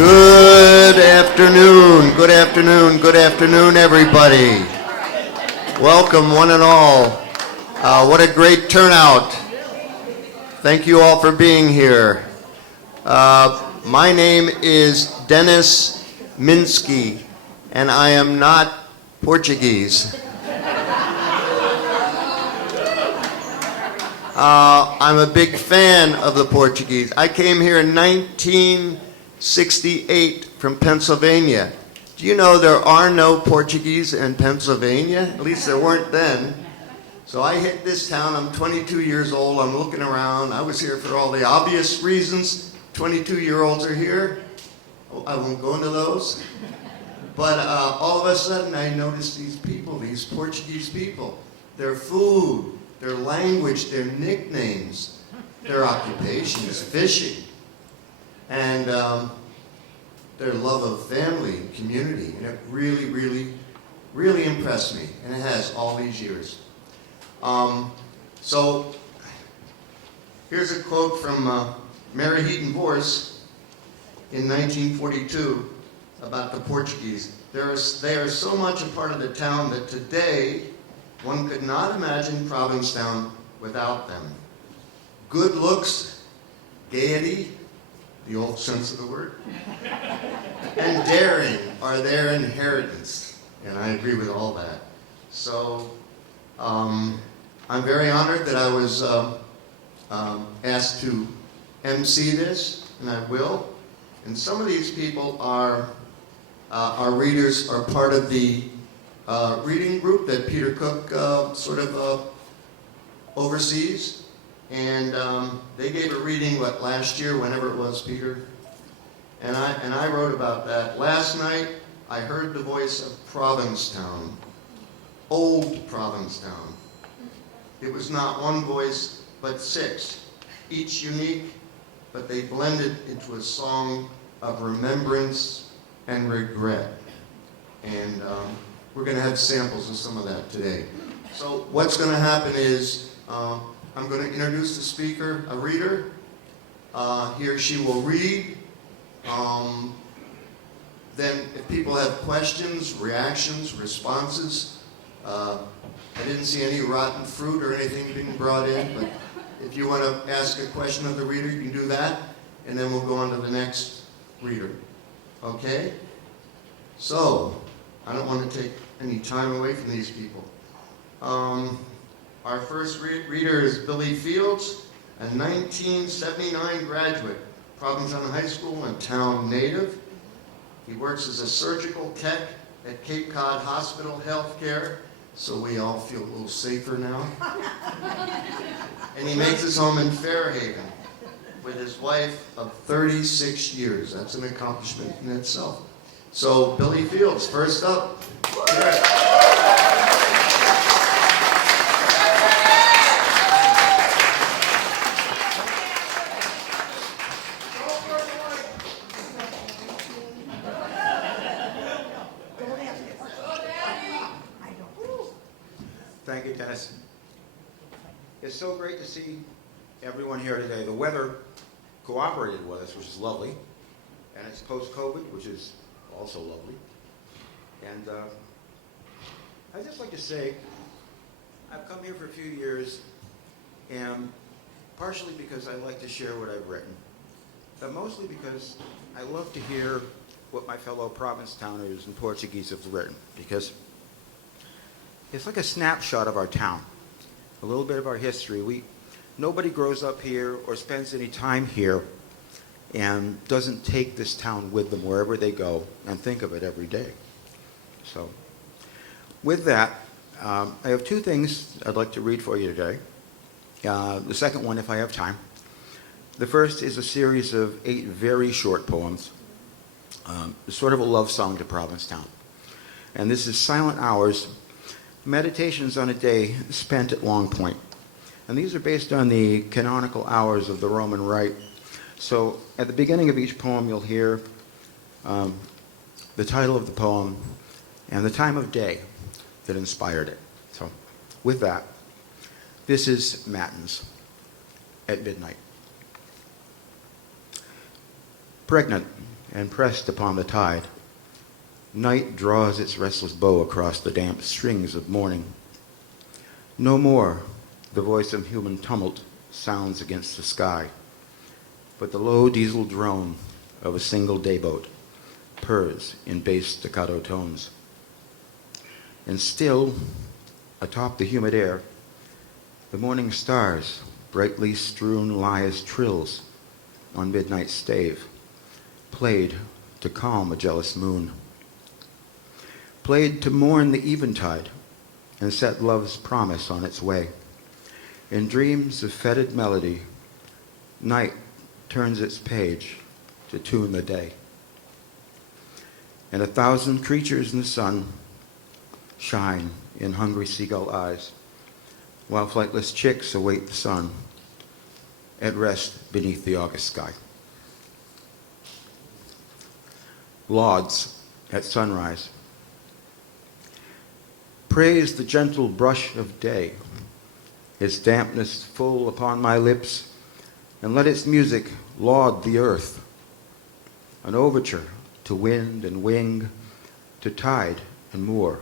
Good afternoon, good afternoon, good afternoon, everybody. Welcome, one and all. What a great turnout. Thank you all for being here. My name is Dennis Minsky, and I am not Portuguese. I'm a big fan of the Portuguese. I came here in 1968 from Pennsylvania. Do you know there are no Portuguese in Pennsylvania? At least there weren't then. So I hit this town. I'm 22 years old. I'm looking around. I was here for all the obvious reasons. 22-year-olds are here. I won't go into those. But all of a sudden I noticed these people, these Portuguese people, their food, their language, their nicknames, their occupation is fishing, and their love of family and community. And it really, really, really impressed me, and it has all these years. So here's a quote from Mary Heaton Vorse in 1942 about the Portuguese. They are so much a part of the town that today one could not imagine Provincetown without them. Good looks, gaiety, the old sense of the word, and daring are their inheritance. And I agree with all that. So I'm very honored that I was asked to MC this, and I will. And some of these people are our readers, are part of the reading group that Peter Cook oversees. And they gave a reading, last year, whenever it was, Peter? And I wrote about that. Last night, I heard the voice of Provincetown, old Provincetown. It was not one voice, but six, each unique, but they blended into a song of remembrance and regret. And we're going to have samples of some of that today. So what's going to happen is I'm going to introduce the speaker, a reader. He or she will read. Then if people have questions, reactions, responses, I didn't see any rotten fruit or anything being brought in, but if you want to ask a question of the reader, you can do that, and then we'll go on to the next reader. Okay? So, I don't want to take any time away from these people. Our first reader is Billy Fields, a 1979 graduate, Provincetown High School and town native. He works as a surgical tech at Cape Cod Hospital Healthcare, so we all feel a little safer now. And he makes his home in Fairhaven with his wife of 36 years. That's an accomplishment in itself. So, Billy Fields, first up. Thank you, Dennis. It's so great to see everyone here today. The weather cooperated with us, which is lovely, and it's post-COVID, which is also lovely. And I'd just like to say, I've come here for a few years, and partially because I like to share what I've written, but mostly because I love to hear what my fellow Provincetowners and Portuguese have written, because it's like a snapshot of our town, a little bit of our history. Nobody grows up here or spends any time here and doesn't take this town with them wherever they go and think of it every day. So with that, I have two things I'd like to read for you today. The second one, if I have time. The first is a series of 8 very short poems, sort of a love song to Provincetown. And this is Silent Hours, Meditations on a Day Spent at Long Point. And these are based on the canonical hours of the Roman Rite. So at the beginning of each poem, you'll hear the title of the poem and the time of day that inspired it. So with that, this is Matins at midnight. Pregnant and pressed upon the tide, night draws its restless bow across the damp strings of morning. No more the voice of human tumult sounds against the sky, but the low diesel drone of a single dayboat purrs in bass staccato tones. And still, atop the humid air, the morning stars brightly strewn lie as trills on midnight's stave, played to calm a jealous moon, played to mourn the eventide and set love's promise on its way. In dreams of fetid melody, night turns its page to tune the day. And 1,000 creatures in the sun shine in hungry seagull eyes, while flightless chicks await the sun at rest beneath the August sky. Lauds at sunrise. Praise the gentle brush of day, its dampness full upon my lips, and let its music laud the earth, an overture to wind and wing, to tide and moor,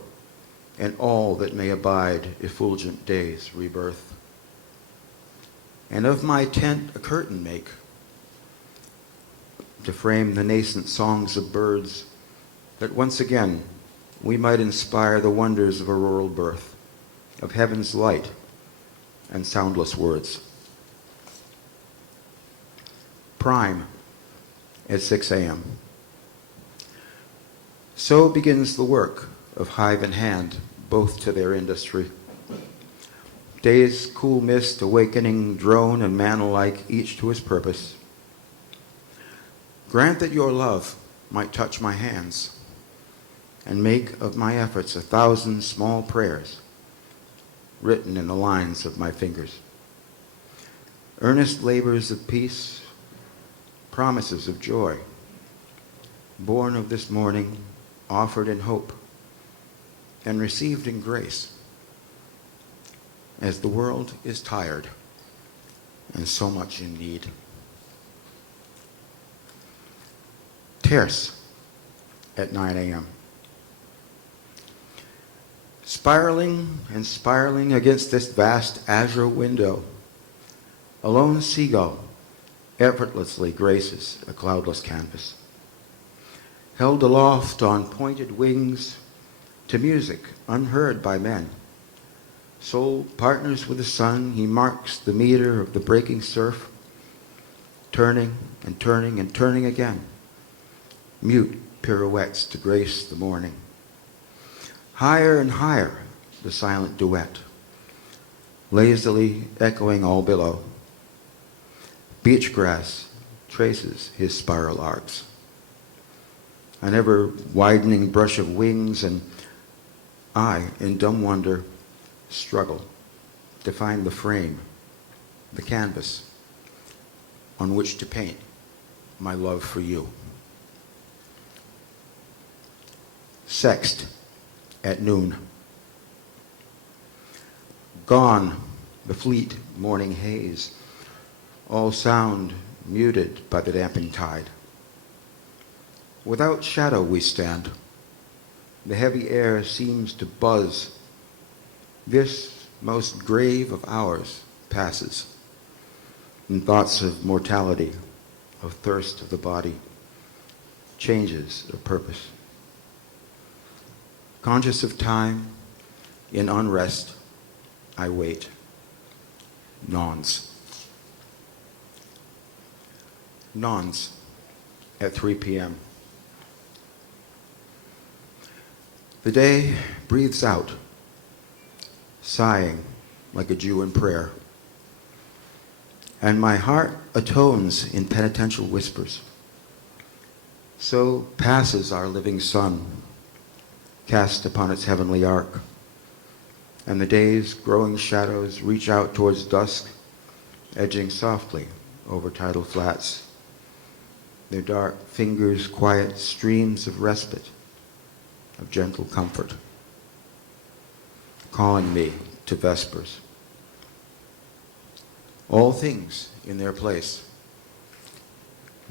and all that may abide effulgent day's rebirth. And of my tent a curtain make, to frame the nascent songs of birds, that once again we might inspire the wonders of a rural birth, of heaven's light and soundless words. Prime at 6 a.m. So begins the work of hive and hand, both to their industry. Day's cool mist awakening drone and man alike, each to his purpose. Grant that your love might touch my hands and make of my efforts 1,000 small prayers written in the lines of my fingers. Earnest labors of peace, promises of joy, born of this morning, offered in hope, and received in grace, as the world is tired and so much in need. Tierce at 9 a.m. Spiraling and spiraling against this vast azure window, a lone seagull effortlessly graces a cloudless canvas. Held aloft on pointed wings to music unheard by men, sole partners with the sun, he marks the meter of the breaking surf, turning and turning and turning again, mute pirouettes to grace the morning. Higher and higher the silent duet, lazily echoing all below. Beach grass traces his spiral arcs. An ever-widening brush of wings, and I, in dumb wonder, struggle to find the frame, the canvas, on which to paint my love for you. Sext at noon. Gone the fleet morning haze, all sound muted by the damping tide. Without shadow we stand. The heavy air seems to buzz. This most grave of hours passes, in thoughts of mortality, of thirst of the body, changes of purpose. Conscious of time, in unrest, I wait. Nons. Nons at 3 p.m. The day breathes out, sighing like a Jew in prayer, and my heart atones in penitential whispers. So passes our living sun, cast upon its heavenly arc, and the day's growing shadows reach out towards dusk, edging softly over tidal flats, their dark fingers quiet streams of respite, of gentle comfort, calling me to vespers. All things in their place,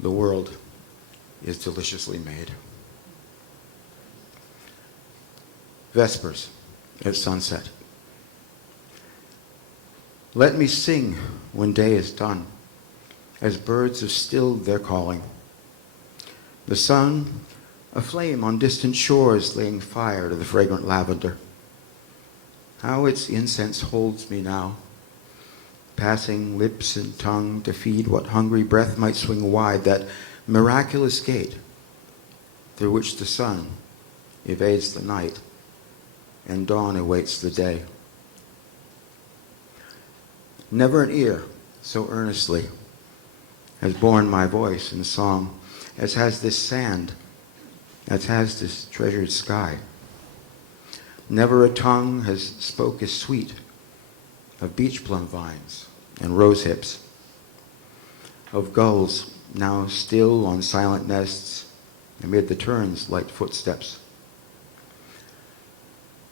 the world is deliciously made. Vespers at sunset. Let me sing when day is done, as birds have stilled their calling. The sun, aflame on distant shores, laying fire to the fragrant lavender. How its incense holds me now, passing lips and tongue to feed what hungry breath might swing wide, that miraculous gate through which the sun evades the night and dawn awaits the day. Never an ear so earnestly has borne my voice in song as has this sand, as has this treasured sky. Never a tongue has spoke as sweet of beach plum vines and rose hips, of gulls now still on silent nests amid the tern's light footsteps.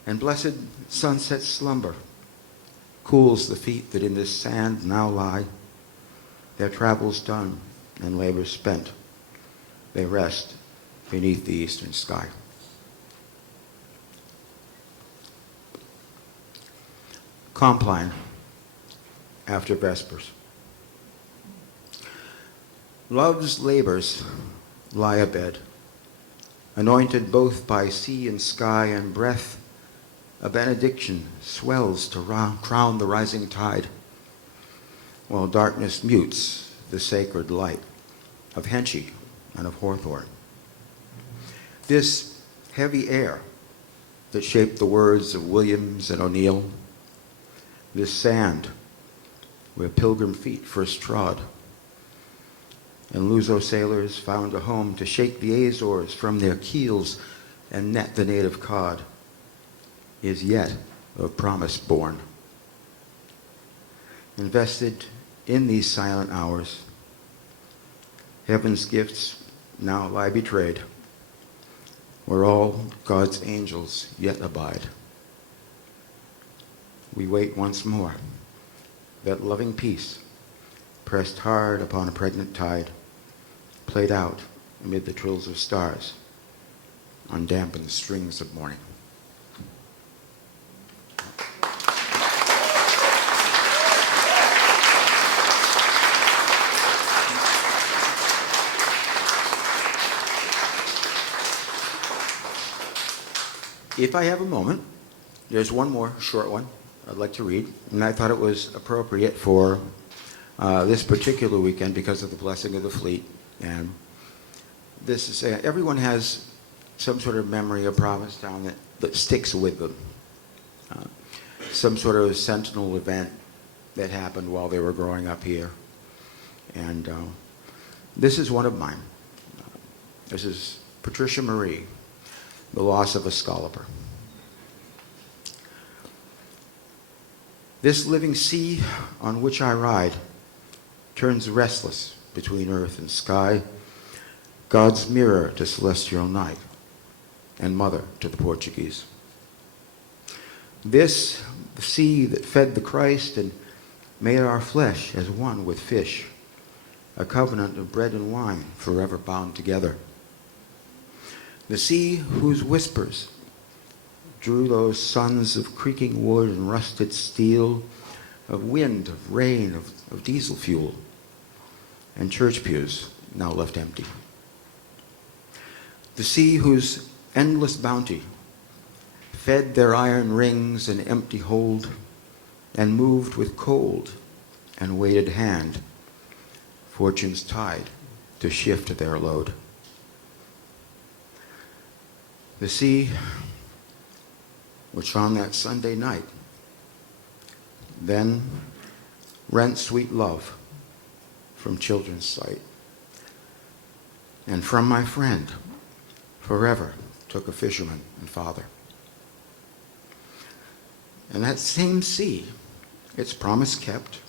And blessed sunset slumber cools the feet that in this sand now lie, their travels done and labor spent. They rest beneath the eastern sky. Compline after Vespers. Love's labors lie abed, anointed both by sea and sky, and breath a benediction swells to crown the rising tide, while darkness mutes the sacred light of Henchie and of Hawthorne. This heavy air that shaped the words of Williams and O'Neill, this sand where pilgrim feet first trod, and Luso sailors found a home to shake the Azores from their keels and net the native cod, is yet of promise born. Invested in these silent hours, heaven's gifts now lie betrayed, where all God's angels yet abide. We wait once more, that loving peace, pressed hard upon a pregnant tide, played out amid the trills of stars, undampened strings of morning. If I have a moment, there's one more short one I'd like to read, and I thought it was appropriate for this particular weekend because of the blessing of the fleet. And this is everyone has some sort of memory of Provincetown that sticks with them. Some sort of sentinel event that happened while they were growing up here. And this is one of mine. This is Patricia Marie, the loss of a scalloper. This living sea on which I ride turns restless between earth and sky, God's mirror to celestial night, and mother to the Portuguese. This, the sea that fed the Christ and made our flesh as one with fish, a covenant of bread and wine forever bound together. The sea whose whispers drew those sons of creaking wood and rusted steel, of wind, of rain, of diesel fuel, and church pews now left empty. The sea whose endless bounty fed their iron rings and empty hold, and moved with cold and weighted hand fortune's tide to shift their load. The sea which on that Sunday night then rent sweet love from children's sight, and from my friend forever took a fisherman and father. And that same sea, its promise kept,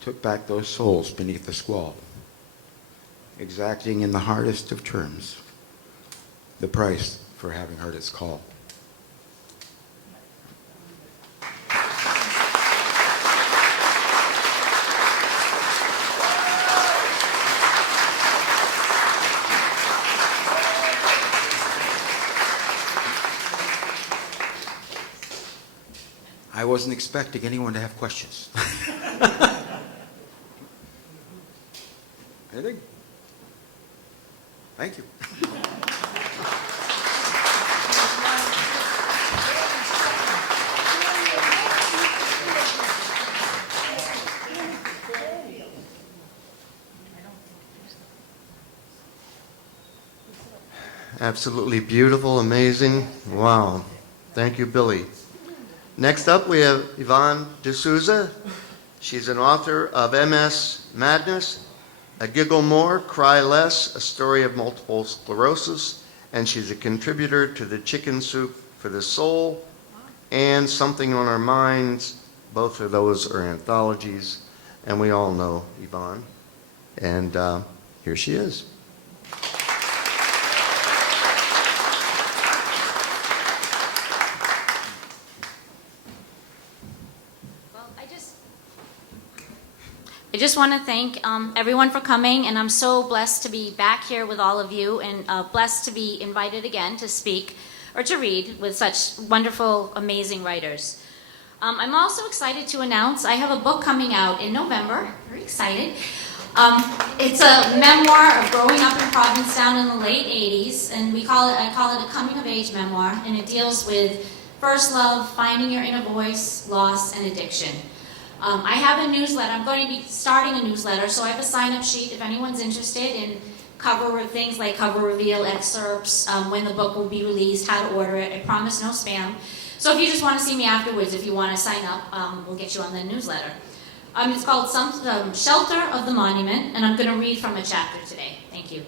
took back those souls beneath the squall, exacting in the hardest of terms the price for having heard its call. I wasn't expecting anyone to have questions. Anything? Thank you. Absolutely beautiful, amazing. Wow. Thank you, Billy. Next up, we have Yvonne D'Souza. She's an author of MS Madness, A Giggle More, Cry Less, A Story of Multiple Sclerosis, and she's a contributor to the Chicken Soup for the Soul and Something on Our Minds. Both of those are anthologies, and we all know Yvonne. And here she is. I just want to thank everyone for coming, and I'm so blessed to be back here with all of you, and blessed to be invited again to speak or to read with such wonderful, amazing writers. I'm also excited to announce I have a book coming out in November. Very excited. It's a memoir of growing up in Provincetown in the late 80s, and I call it a coming-of-age memoir, and it deals with first love, finding your inner voice, loss, and addiction. I have a newsletter. I'm going to be starting a newsletter, so I have a sign-up sheet if anyone's interested in things like cover reveal, excerpts, when the book will be released, how to order it. I promise no spam. So if you just want to see me afterwards, if you want to sign up, we'll get you on the newsletter. It's called Shelter of the Monument, and I'm going to read from a chapter today. Thank you.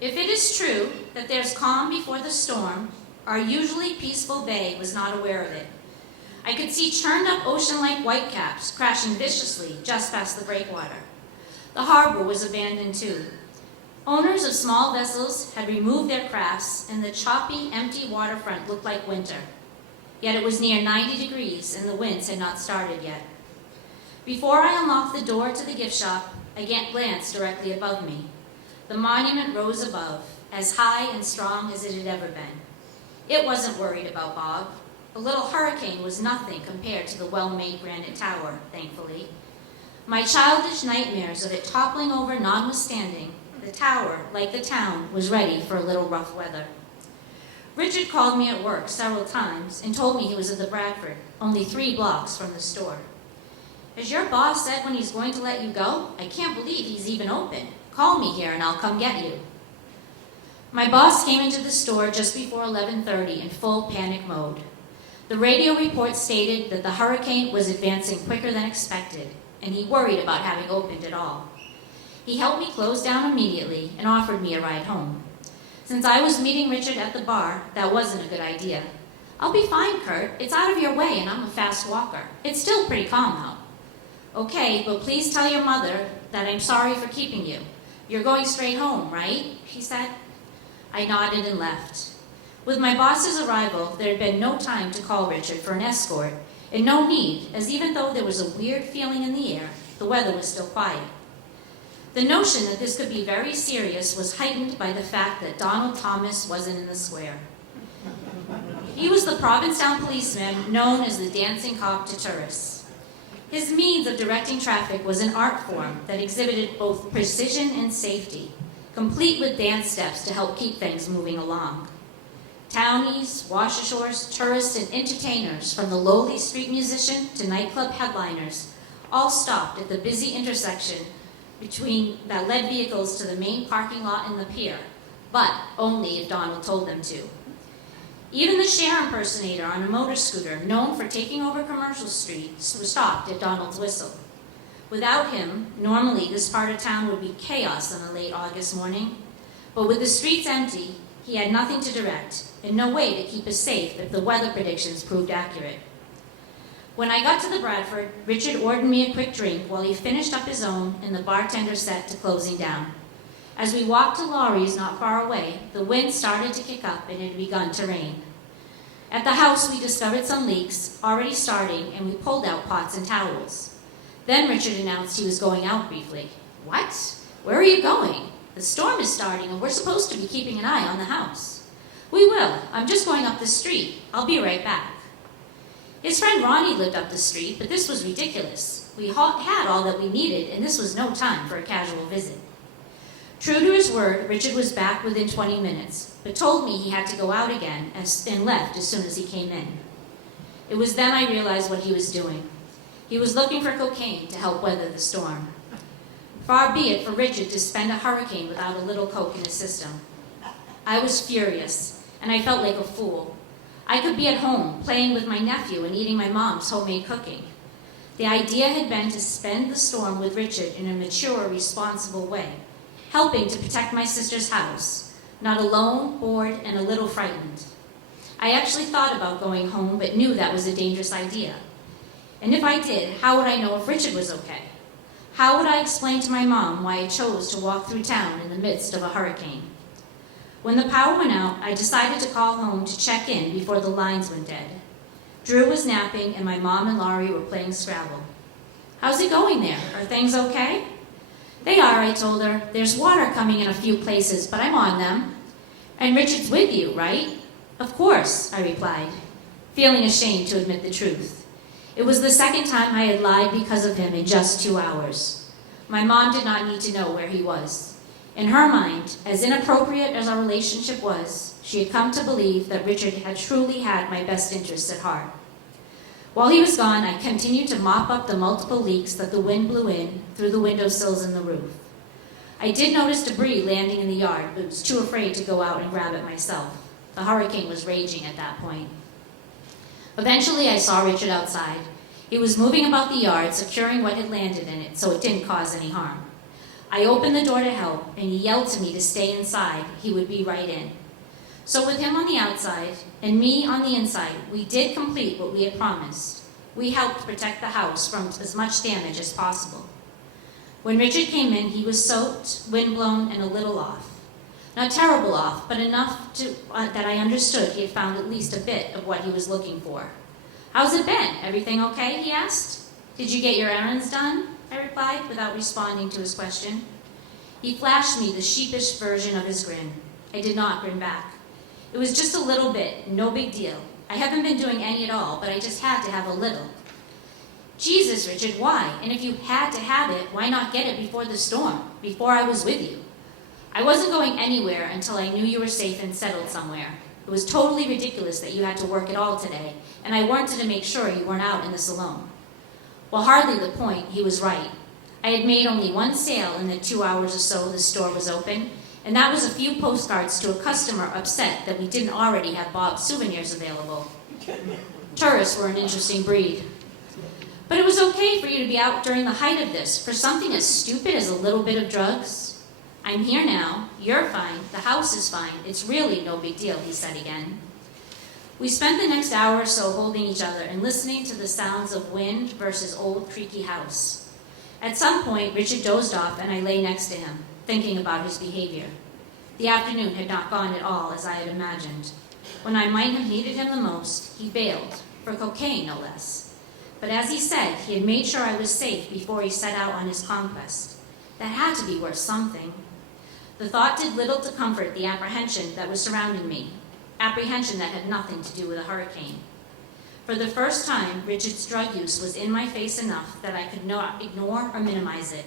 If it is true that there's calm before the storm, our usually peaceful bay was not aware of it. I could see churned-up ocean-like whitecaps crashing viciously just past the breakwater. The harbor was abandoned too. Owners of small vessels had removed their crafts, and the choppy, empty waterfront looked like winter. Yet it was near 90 degrees, and the winds had not started yet. Before I unlocked the door to the gift shop, I glanced directly above me. The monument rose above, as high and strong as it had ever been. It wasn't worried about Bob. The little hurricane was nothing compared to the well-made granite tower, thankfully. My childish nightmares of it toppling over notwithstanding, the tower, like the town, was ready for a little rough weather. Richard called me at work several times and told me he was at the Bradford, only 3 blocks from the store. Has your boss said when he's going to let you go? I can't believe he's even open. Call me here and I'll come get you. My boss came into the store just before 11:30 in full panic mode. The radio report stated that the hurricane was advancing quicker than expected, and he worried about having opened at all. He helped me close down immediately and offered me a ride home. Since I was meeting Richard at the bar, that wasn't a good idea. I'll be fine, Kurt. It's out of your way, and I'm a fast walker. It's still pretty calm out. Okay, but please tell your mother that I'm sorry for keeping you. You're going straight home, right? He said. I nodded and left. With my boss's arrival, there had been no time to call Richard for an escort, and no need, as even though there was a weird feeling in the air, the weather was still quiet. The notion that this could be very serious was heightened by the fact that Donald Thomas wasn't in the square. He was the Provincetown policeman known as the dancing cop to tourists. His means of directing traffic was an art form that exhibited both precision and safety, complete with dance steps to help keep things moving along. Townies, washashores, tourists, and entertainers, from the lowly street musician to nightclub headliners, all stopped at the busy intersection that led vehicles to the main parking lot and the pier, but only if Donald told them to. Even the Cher impersonator on a motor scooter, known for taking over commercial streets, was stopped at Donald's whistle. Without him, normally this part of town would be chaos on a late August morning, but with the streets empty, he had nothing to direct, and no way to keep us safe if the weather predictions proved accurate. When I got to the Bradford, Richard ordered me a quick drink while he finished up his own and the bartender set to closing down. As we walked to Laurie's not far away, the wind started to kick up and it had begun to rain. At the house, we discovered some leaks already starting, and we pulled out pots and towels. Then Richard announced he was going out briefly. What? Where are you going? The storm is starting and we're supposed to be keeping an eye on the house. "We will. I'm just going up the street. I'll be right back." His friend Ronnie lived up the street, but this was ridiculous. We had all that we needed, and this was no time for a casual visit. True to his word, Richard was back within 20 minutes, but told me he had to go out again and left as soon as he came in. It was then I realized what he was doing. He was looking for cocaine to help weather the storm. Far be it for Richard to spend a hurricane without a little coke in his system. I was furious, and I felt like a fool. I could be at home, playing with my nephew and eating my mom's homemade cooking. The idea had been to spend the storm with Richard in a mature, responsible way, helping to protect my sister's house, not alone, bored, and a little frightened. I actually thought about going home, but knew that was a dangerous idea. And if I did, how would I know if Richard was okay? How would I explain to my mom why I chose to walk through town in the midst of a hurricane? When the power went out, I decided to call home to check in before the lines went dead. Drew was napping, and my mom and Laurie were playing Scrabble. "How's it going there? Are things okay?" "They are," I told her. "There's water coming in a few places, but I'm on them." "And Richard's with you, right?" "Of course," I replied, feeling ashamed to admit the truth. It was the second time I had lied because of him in just 2 hours. My mom did not need to know where he was. In her mind, as inappropriate as our relationship was, she had come to believe that Richard had truly had my best interests at heart. While he was gone, I continued to mop up the multiple leaks that the wind blew in through the windowsills and the roof. I did notice debris landing in the yard, but was too afraid to go out and grab it myself. The hurricane was raging at that point. Eventually, I saw Richard outside. He was moving about the yard, securing what had landed in it so it didn't cause any harm. I opened the door to help, and he yelled to me to stay inside. He would be right in. So with him on the outside and me on the inside, we did complete what we had promised. We helped protect the house from as much damage as possible. When Richard came in, he was soaked, windblown, and a little off. Not terrible off, but enough that I understood he had found at least a bit of what he was looking for. "How's it been? Everything okay?" he asked. "Did you get your errands done?" I replied without responding to his question. He flashed me the sheepish version of his grin. I did not grin back. It was just a little bit, no big deal. I haven't been doing any at all, but I just had to have a little. "Jesus, Richard, why? And if you had to have it, why not get it before the storm, before I was with you?" "I wasn't going anywhere until I knew you were safe and settled somewhere. It was totally ridiculous that you had to work at all today, and I wanted to make sure you weren't out in this alone." Well, hardly the point. He was right. I had made only one sale in the 2 hours or so the store was open, and that was a few postcards to a customer upset that we didn't already have Bob's souvenirs available. Tourists were an interesting breed. "But it was okay for you to be out during the height of this, for something as stupid as a little bit of drugs?" "I'm here now. You're fine. The house is fine. It's really no big deal," he said again. We spent the next hour or so holding each other and listening to the sounds of wind versus old creaky house. At some point, Richard dozed off and I lay next to him, thinking about his behavior. The afternoon had not gone at all as I had imagined. When I might have needed him the most, he bailed, for cocaine no less. But as he said, he had made sure I was safe before he set out on his conquest. That had to be worth something. The thought did little to comfort the apprehension that was surrounding me, apprehension that had nothing to do with a hurricane. For the first time, Richard's drug use was in my face enough that I could not ignore or minimize it.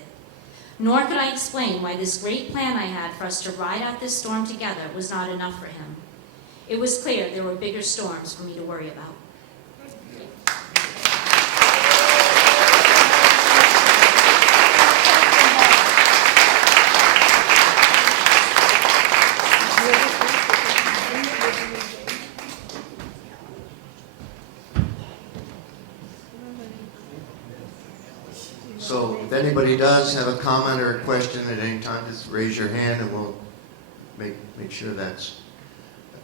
Nor could I explain why this great plan I had for us to ride out this storm together was not enough for him. It was clear there were bigger storms for me to worry about. So if anybody does have a comment or a question at any time, just raise your hand and we'll make sure that's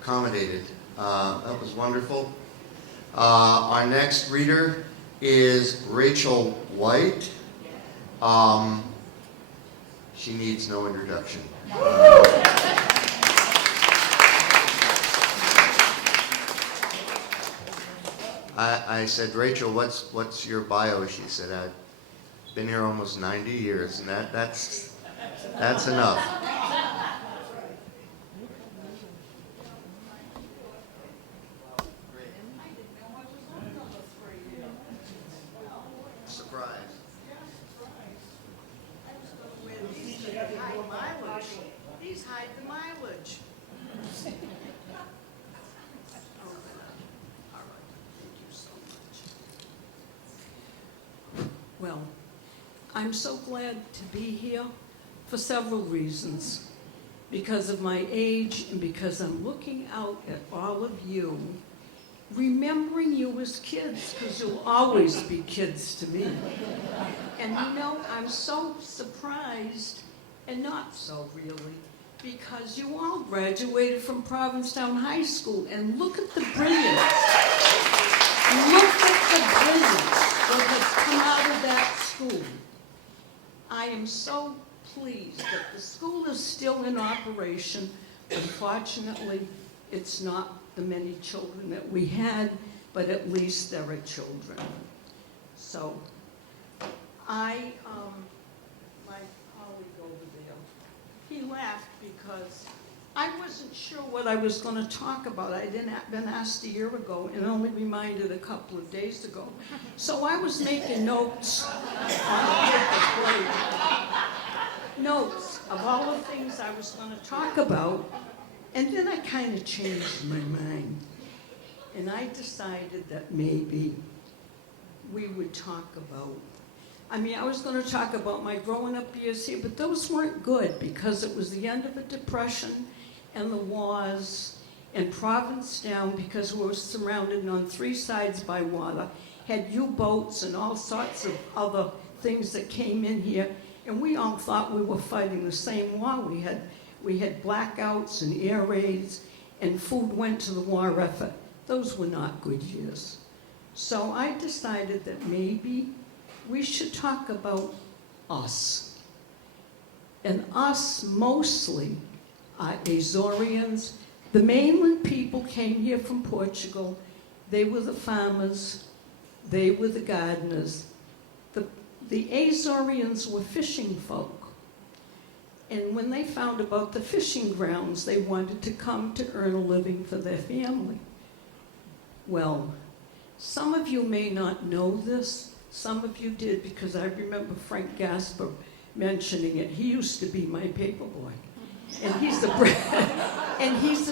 accommodated. That was wonderful. Our next reader is Rachel White. She needs no introduction. I said, "Rachel, what's your bio?" She said, "I've been here almost 90 years, and that's enough." mileage. Oh, all right, thank you so much. Well, I'm so glad to be here for several reasons. Because of my age and because I'm looking out at all of you, remembering you as kids, because you'll always be kids to me. And you know, I'm so surprised, and not so really, because you all graduated from Provincetown High School, and look at the brilliance. Look at the brilliance that has come out of that school. I am so pleased that the school is still in operation. Unfortunately, it's not the many children that we had, but at least there are children. So my colleague over there, he laughed because I wasn't sure what I was going to talk about. I didn't been asked a year ago and only reminded a couple of days ago. So I was making notes on the paper plate. Notes of all the things I was going to talk about, and then I kind of changed my mind. And I decided that maybe we would talk about, I was going to talk about my growing up years here, but those weren't good because it was the end of the Depression and the wars, and Provincetown, because we were surrounded on three sides by water, had U-boats and all sorts of other things that came in here. And we all thought we were fighting the same war. We had blackouts and air raids, and food went to the war effort. Those were not good years. So I decided that maybe we should talk about us. And us mostly are Azorians. The mainland people came here from Portugal. They were the farmers. They were the gardeners. The Azorians were fishing folk. And when they found about the fishing grounds, they wanted to come to earn a living for their family. Well, some of you may not know this. Some of you did, because I remember Frank Gasper mentioning it. He used to be my paper boy. And he's a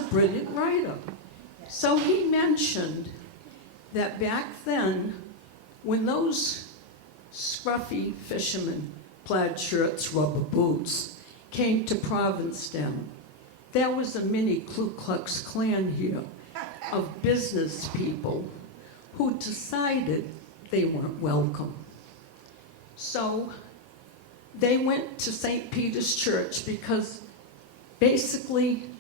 brilliant writer. So he mentioned that back then, when those scruffy fishermen, plaid shirts, rubber boots, came to Provincetown, there was a mini Ku Klux Klan here of business people who decided they weren't welcome. So they went to St. Peter's Church because basically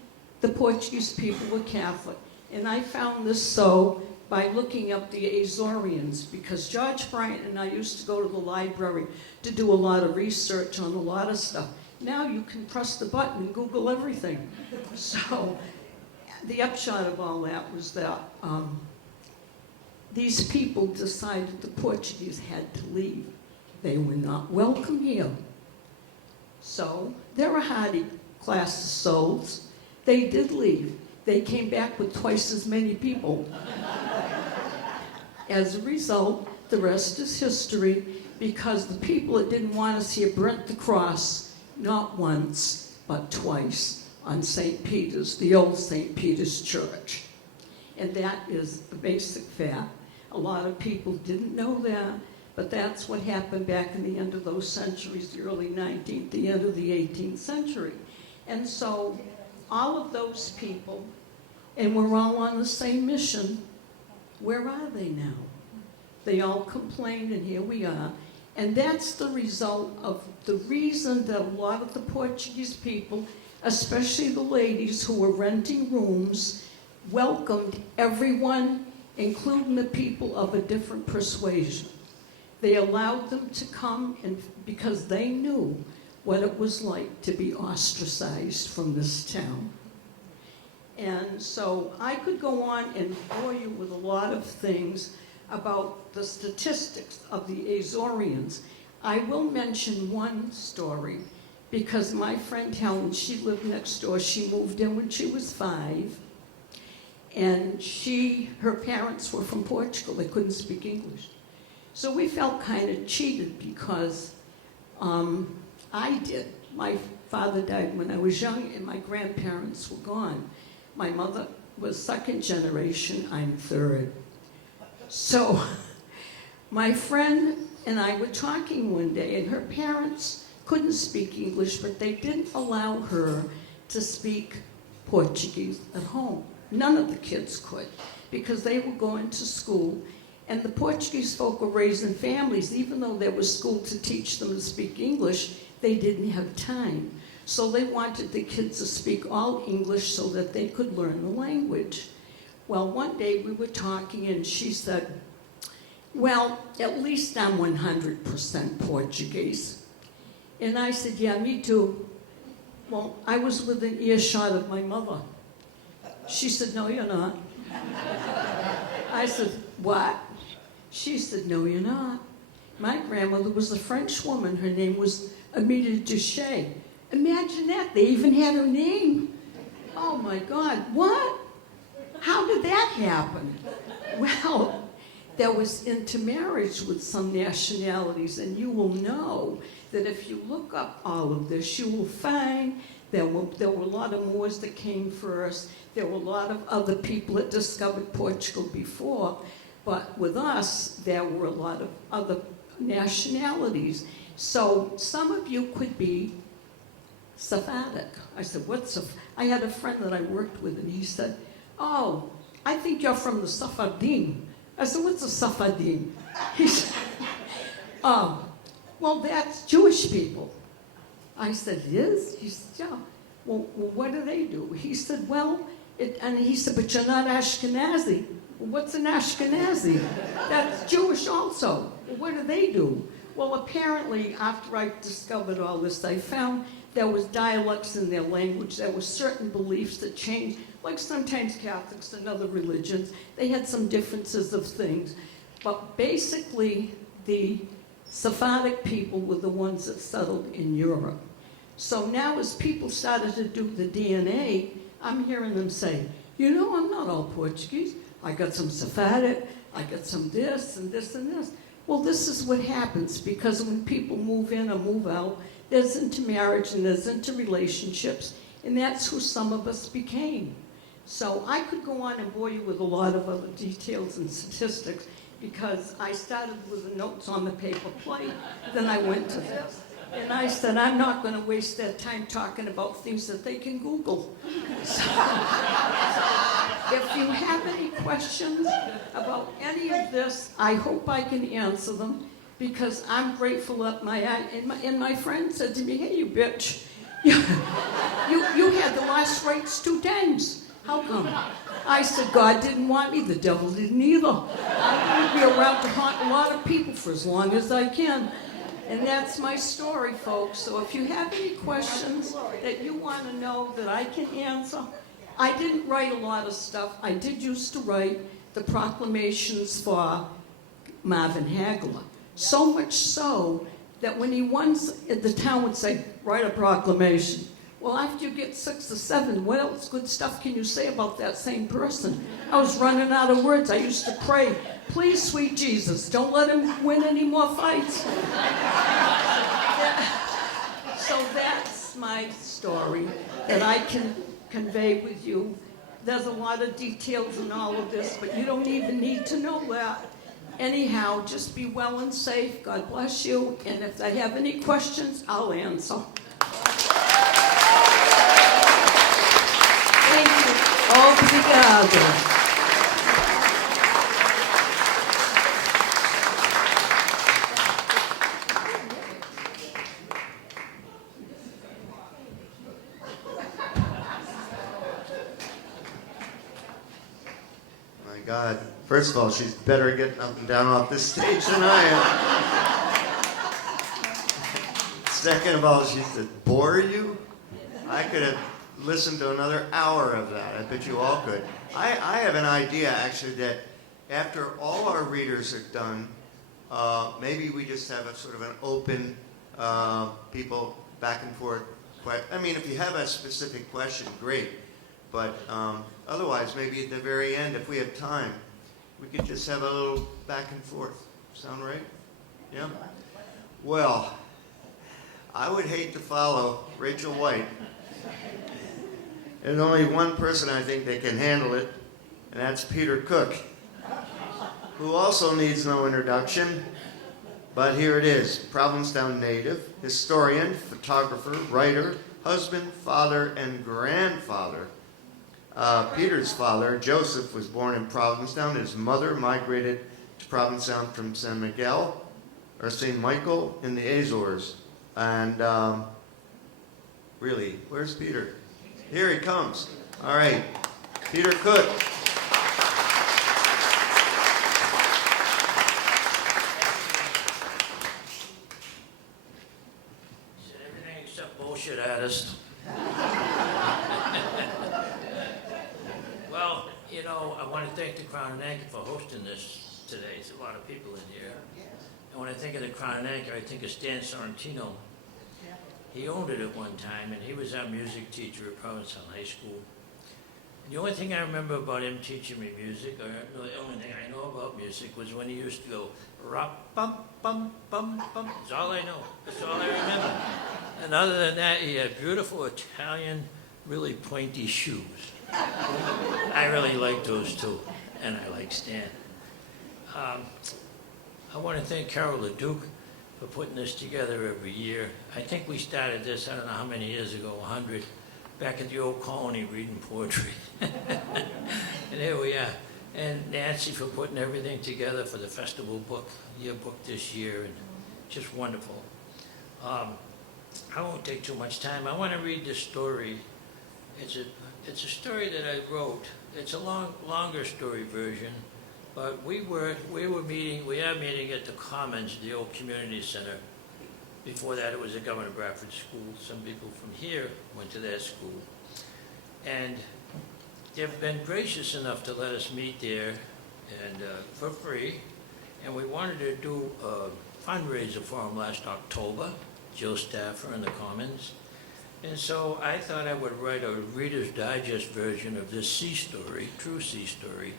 the Portuguese people were Catholic. And I found this so by looking up the Azorians, because George Bryant and I used to go to the library to do a lot of research on a lot of stuff. Now you can press the button and Google everything. So the upshot of all that was that these people decided the Portuguese had to leave. They were not welcome here. So they're a hardy class of souls. They did leave. They came back with twice as many people. As a result, the rest is history, because the people that didn't want us here burnt the cross, not once, but twice, on St. Peter's, the old St. Peter's Church. And that is a basic fact. A lot of people didn't know that, but that's what happened back in the end of those centuries, the early 19th, the end of the 18th century. And so all of those people, and we're all on the same mission. Where are they now? They all complained, and here we are. And that's the result of the reason that a lot of the Portuguese people, especially the ladies who were renting rooms, welcomed everyone, including the people of a different persuasion. They allowed them to come, and because they knew what it was like to be ostracized from this town. And so I could go on and bore you with a lot of things about the statistics of the Azorians. I will mention one story, because my friend Helen, she lived next door. She moved in when she was 5. And her parents were from Portugal. They couldn't speak English. So we felt kind of cheated because I did. My father died when I was young and my grandparents were gone. My mother was second generation, I'm third. So my friend and I were talking one day, and her parents couldn't speak English, but they didn't allow her to speak Portuguese at home. None of the kids could, because they were going to school, and the Portuguese folk were raising families. Even though there was school to teach them to speak English, they didn't have time. So they wanted the kids to speak all English so that they could learn the language. Well, one day we were talking, and she said, well, at least I'm 100% Portuguese. And I said, yeah, me too. Well, I was within earshot of my mother. She said, no, you're not. I said, what? She said, no, you're not. My grandmother was a French woman. Her name was Amita Duché. Imagine that. They even had her name. Oh, my God. What? How did that happen? Well, there was intermarriage with some nationalities, and you will know that if you look up all of this, you will find there were a lot of Moors that came first. There were a lot of other people that discovered Portugal before. But with us, there were a lot of other nationalities. So some of you could be Sephardic. I said, what's Sephardic? I had a friend that I worked with, and he said, oh, I think you're from the Sephardim. I said, what's a Sephardim? He said, oh, well, that's Jewish people. I said, it is? He said, yeah. Well, what do they do? He said, well, and he said, but you're not Ashkenazi. Well, what's an Ashkenazi? That's Jewish also. Well, what do they do? Well, apparently, after I discovered all this, I found there was dialects in their language. There were certain beliefs that changed, like sometimes Catholics and other religions. They had some differences of things. But basically, the Sephardic people were the ones that settled in Europe. So now as people started to do the DNA, I'm hearing them say, you know, I'm not all Portuguese. I got some Sephardic, I got some this and this and this. Well, this is what happens, because when people move in or move out, there's intermarriage and there's interrelationships, and that's who some of us became. So I could go on and bore you with a lot of other details and statistics, because I started with the notes on the paper plate, then I went to this. And I said, I'm not going to waste their time talking about things that they can Google. So, if you have any questions about any of this, I hope I can answer them, because I'm grateful that my friend said to me, hey, you bitch, you had the last rites 2 times. How come? I said, God didn't want me, the devil didn't either. I'm going to be around to haunt a lot of people for as long as I can. And that's my story, folks. So if you have any questions that you want to know that I can answer, I didn't write a lot of stuff. I did used to write the proclamations for Marvin Hagler. So much so that when he won, the town would say, write a proclamation. Well, after you get 6 or 7, what else good stuff can you say about that same person? I was running out of words. I used to pray, please, sweet Jesus, don't let him win any more fights. So that's my story that I can convey with you. There's a lot of details in all of this, but you don't even need to know that. Anyhow, just be well and safe. God bless you. And if I have any questions, I'll answer. Thank you. Obrigado. My God. First of all, she's better getting up and down off this stage than I am. Second of all, she said, bore you? I could have listened to another hour of that. I bet you all could. I have an idea, actually, that after all our readers are done, maybe we just have a sort of an open, people back and forth. I mean, if you have a specific question, great. But otherwise, maybe at the very end, if we have time, we could just have a little back and forth. Sound right? Yeah? Well, I would hate to follow Rachel White. There's only one person I think that can handle it, and that's Peter Cook, who also needs no introduction, but here it is. Provincetown native, historian, photographer, writer, husband, father, and grandfather. Peter's father, Joseph, was born in Provincetown. His mother migrated to Provincetown from St. Michael in the Azores. And really, where's Peter? Here he comes. All right, Peter Cook. Said everything except bullshit, artist. Well, you know, I want to thank the Crown and Anchor for hosting this today. There's a lot of people in here. And when I think of the Crown and Anchor, I think of Stan Sorrentino. He owned it at one time, and he was our music teacher at Provincetown High School. And the only thing I remember about him teaching me music, or the only thing I know about music, was when he used to go, rop, bum, bum, bum, bum. That's all I know. That's all I remember. And other than that, he had beautiful Italian, really pointy shoes. I really like those too, and I like Stan. I want to thank Carol LeDuc for putting this together every year. I think we started this, I don't know how many years ago, 100, back at the old colony reading poetry. And here we are. And Nancy for putting everything together for the festival book, yearbook this year, and just wonderful. I won't take too much time. I want to read this story. It's a story that I wrote. It's a longer story version. But we are meeting at the Commons, the old community center. Before that, it was a Governor Bradford school. Some people from here went to that school. And they've been gracious enough to let us meet there and for free. And we wanted to do a fundraiser for them last October, Joe Staffer and the Commons. And so I thought I would write a Reader's Digest version of this sea story, true sea story,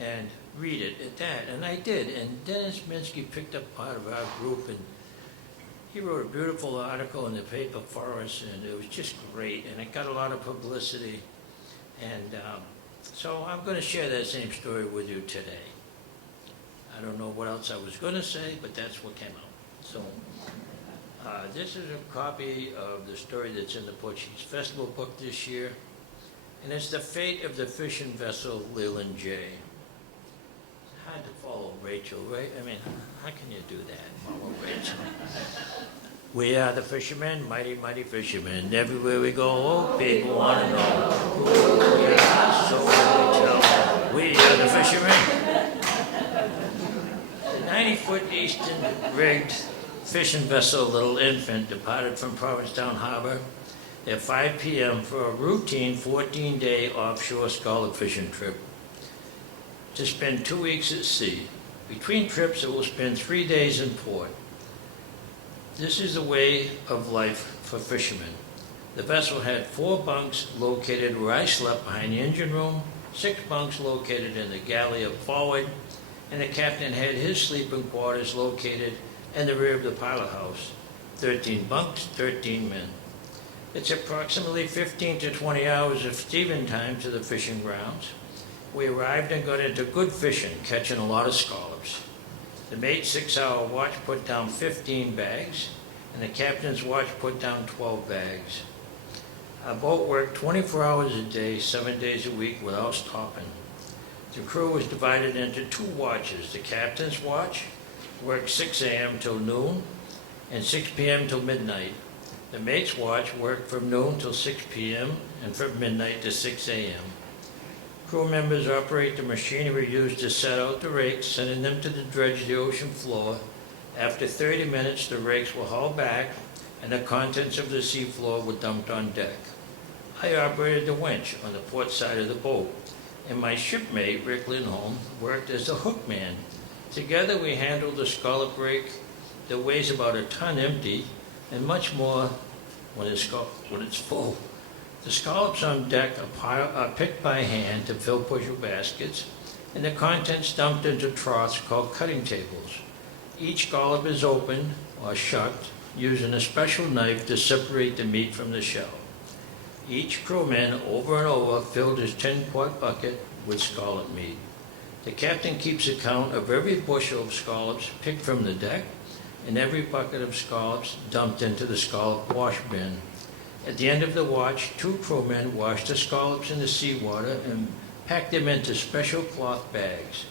and read it at that. And I did. And Dennis Minsky picked up part of our group, and he wrote a beautiful article in the paper for us, and it was just great. And it got a lot of publicity. And so I'm going to share that same story with you today. I don't know what else I was going to say, but that's what came out. So this is a copy of the story that's in the Portuguese Festival book this year. And it's the fate of the fishing vessel Leland J. It's hard to follow Rachel, right? I mean, how can you do that, follow Rachel? We are the fishermen, mighty, mighty fishermen. Everywhere we go, oh, people want to know who we are, so we tell them. We are the fishermen. The 90-foot Eastern rigged fishing vessel Little Infant departed from Provincetown Harbor at 5 p.m. for a routine 14-day offshore scallop fishing trip to spend 2 weeks at sea. Between trips, it will spend 3 days in port. This is the way of life for fishermen. The vessel had 4 bunks located where I slept behind the engine room, 6 bunks located in the galley up forward, and the captain had his sleeping quarters located in the rear of the pilot house. 13 bunks, 13 men. It's approximately 15 to 20 hours of steaming time to the fishing grounds. We arrived and got into good fishing, catching a lot of scallops. The mate's 6-hour watch put down 15 bags, and the captain's watch put down 12 bags. Our boat worked 24 hours a day, 7 days a week without stopping. The crew was divided into 2 watches. The captain's watch worked 6 a.m. till noon and 6 p.m. till midnight. The mate's watch worked from noon till 6 p.m. and from midnight to 6 a.m. Crew members operate the machinery used to set out the rakes, sending them to the dredge the ocean floor. After 30 minutes, the rakes were hauled back and the contents of the seafloor were dumped on deck. I operated the winch on the port side of the boat, and my shipmate, Rick Lindholm, worked as a hookman. Together we handled the scallop rake that weighs about a ton empty and much more when it's full. The scallops on deck are picked by hand to fill bushel baskets, and the contents dumped into troughs called cutting tables. Each scallop is opened or shucked, using a special knife to separate the meat from the shell. Each crewman over and over filled his 10-quart bucket with scallop meat. The captain keeps account of every bushel of scallops picked from the deck and every bucket of scallops dumped into the scallop wash bin. At the end of the watch, 2 crewmen wash the scallops in the seawater and pack them into special cloth bags.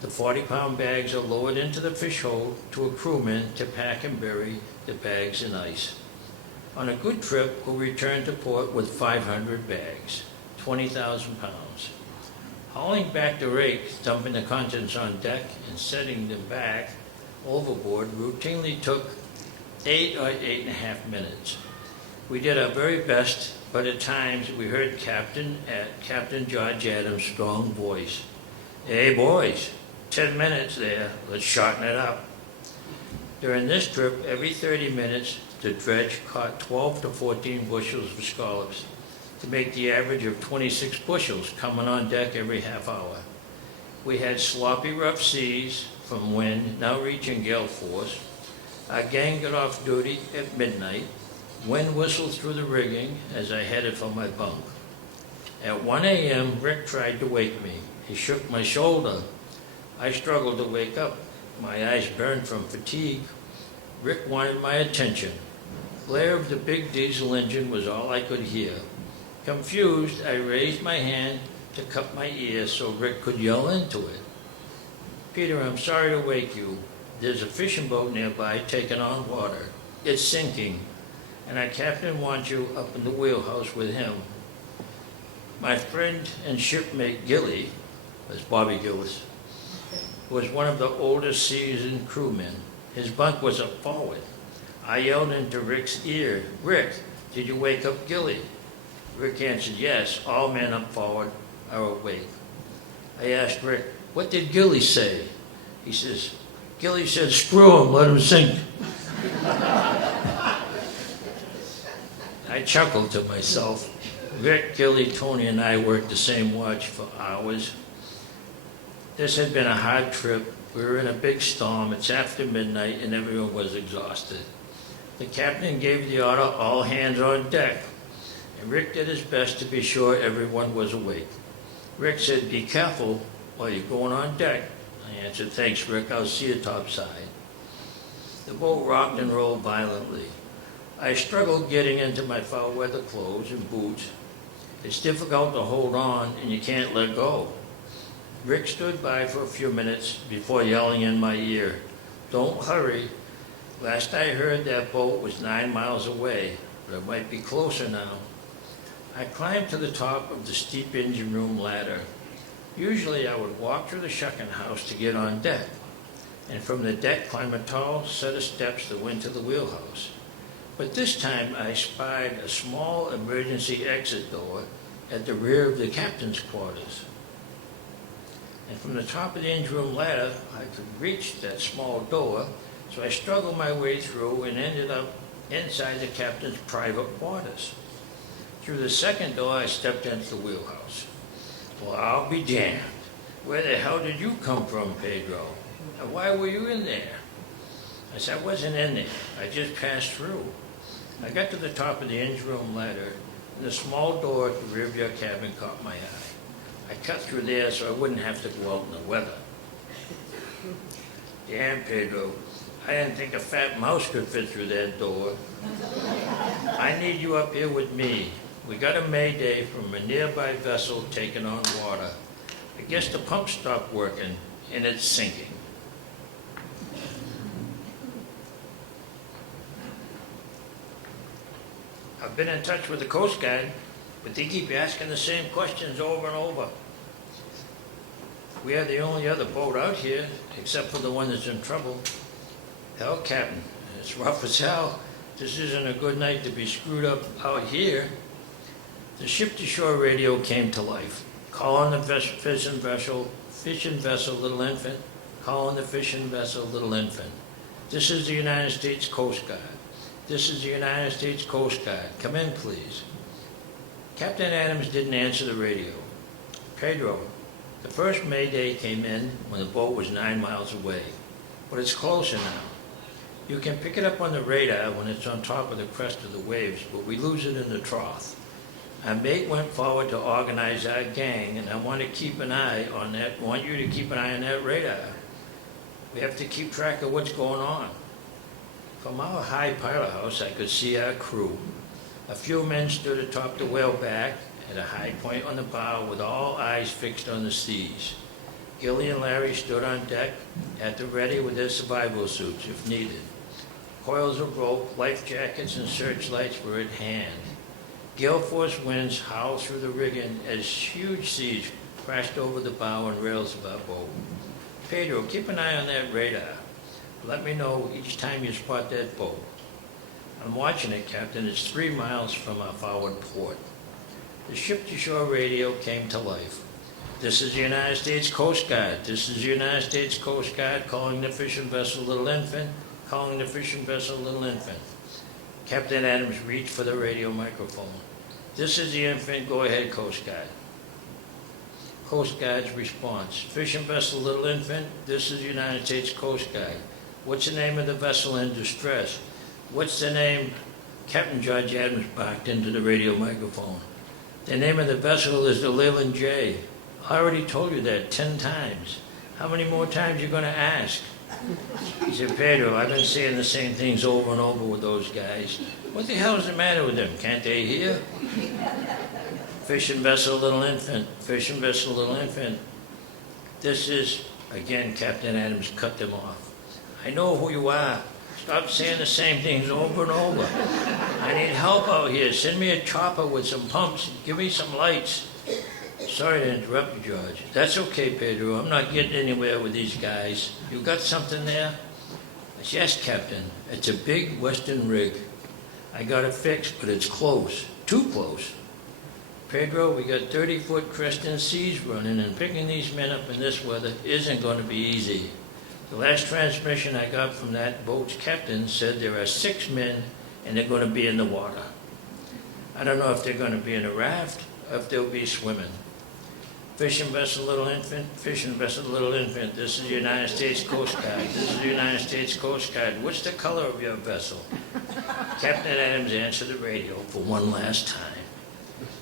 The 40-pound bags are lowered into the fish hold to a crewman to pack and bury the bags in ice. On a good trip, we'll return to port with 500 bags, 20,000 pounds. Hauling back the rakes, dumping the contents on deck, and setting them back overboard routinely took 8 or 8.5 minutes. We did our very best, but at times we heard Captain George Adams' strong voice. "Hey boys, 10 minutes there, let's shorten it up." During this trip, every 30 minutes, the dredge caught 12 to 14 bushels of scallops to make the average of 26 bushels coming on deck every half hour. We had sloppy, rough seas from wind, now reaching gale force. Our gang got off duty at midnight. Wind whistled through the rigging as I headed for my bunk. At 1 a.m., Rick tried to wake me. He shook my shoulder. I struggled to wake up. My eyes burned from fatigue. Rick wanted my attention. Glare of the big diesel engine was all I could hear. Confused, I raised my hand to cup my ear so Rick could yell into it. "Peter, I'm sorry to wake you. There's a fishing boat nearby taking on water. It's sinking, and our captain wants you up in the wheelhouse with him." My friend and shipmate Gilly, that's Bobby Gillis, was one of the oldest seasoned crewmen. His bunk was up forward. I yelled into Rick's ear, "Rick, did you wake up Gilly?" Rick answered, "Yes, all men up forward are awake." I asked Rick, "What did Gilly say?" He says, "Gilly said, screw him, let him sink." I chuckled to myself. Rick, Gilly, Tony, and I worked the same watch for hours. This had been a hard trip. We were in a big storm. It's after midnight, and everyone was exhausted. The captain gave the order, "All hands on deck." And Rick did his best to be sure everyone was awake. Rick said, "Be careful while you're going on deck." I answered, "Thanks, Rick. I'll see you topside." The boat rocked and rolled violently. I struggled getting into my foul weather clothes and boots. It's difficult to hold on, and you can't let go. Rick stood by for a few minutes before yelling in my ear, "Don't hurry. Last I heard, that boat was 9 miles away, but it might be closer now." I climbed to the top of the steep engine room ladder. Usually I would walk through the shucking house to get on deck, and from the deck climb a tall set of steps that went to the wheelhouse. But this time I spied a small emergency exit door at the rear of the captain's quarters. And from the top of the engine room ladder, I could reach that small door, so I struggled my way through and ended up inside the captain's private quarters. Through the second door, I stepped into the wheelhouse. "Well, I'll be damned. Where the hell did you come from, Pedro? And why were you in there?" I said, "I wasn't in there. I just passed through." I got to the top of the engine room ladder, and the small door at the rear of your cabin caught my eye. I cut through there so I wouldn't have to go out in the weather. "Damn, Pedro, I didn't think a fat mouse could fit through that door. I need you up here with me. We got a mayday from a nearby vessel taking on water. I guess the pump stopped working, and it's sinking." I've been in touch with the Coast Guard, but they keep asking the same questions over and over. We are the only other boat out here, except for the one that's in trouble. "Hell, Captain, it's rough as hell. This isn't a good night to be screwed up out here." The ship-to-shore radio came to life. "Call on the fishing vessel, Little Infant. Call on the fishing vessel, Little Infant. This is the United States Coast Guard. This is the United States Coast Guard. Come in, please." Captain Adams didn't answer the radio. "Pedro, the first mayday came in when the boat was 9 miles away, but it's closer now. You can pick it up on the radar when it's on top of the crest of the waves, but we lose it in the trough. Our mate went forward to organize our gang, and I want to keep an eye on that, want you to keep an eye on that radar. We have to keep track of what's going on. From our high pilot house, I could see our crew. A few men stood atop the whale back at a high point on the bow with all eyes fixed on the seas. Gilly and Larry stood on deck at the ready with their survival suits if needed. Coils of rope, life jackets, and searchlights were at hand. Gale force winds howled through the rigging as huge seas crashed over the bow and rails of our boat. Pedro, keep an eye on that radar. Let me know each time you spot that boat. I'm watching it, Captain. It's 3 miles from our forward port. The ship-to-shore radio came to life. This is the United States Coast Guard. This is the United States Coast Guard calling the fishing vessel Little Infant, calling the fishing vessel Little Infant. Captain Adams reached for the radio microphone. This is the Infant. Go ahead, Coast Guard. Coast Guard's response. Fishing vessel Little Infant, this is the United States Coast Guard. What's the name of the vessel in distress? What's the name? Captain George Adams barked into the radio microphone. The name of the vessel is the Leyland J. I already told you that 10 times. How many more times are you going to ask? He said, Pedro, I've been saying the same things over and over with those guys. What the hell is the matter with them? Can't they hear? Fishing vessel Little Infant, fishing vessel Little Infant. This is, again, Captain Adams cut them off. I know who you are. Stop saying the same things over and over. I need help out here. Send me a chopper with some pumps. Give me some lights. Sorry to interrupt you, George. That's okay, Pedro. I'm not getting anywhere with these guys. You got something there? Yes, Captain. It's a big western rig. I got it fixed, but it's close. Too close. Pedro, we got 30-foot cresting seas running, and picking these men up in this weather isn't going to be easy. The last transmission I got from that boat's captain said there are 6 men, and they're going to be in the water. I don't know if they're going to be in a raft or if they'll be swimming. Fishing vessel Little Infant, fishing vessel Little Infant, this is the United States Coast Guard, this is the United States Coast Guard. What's the color of your vessel? Captain Adams answered the radio for one last time.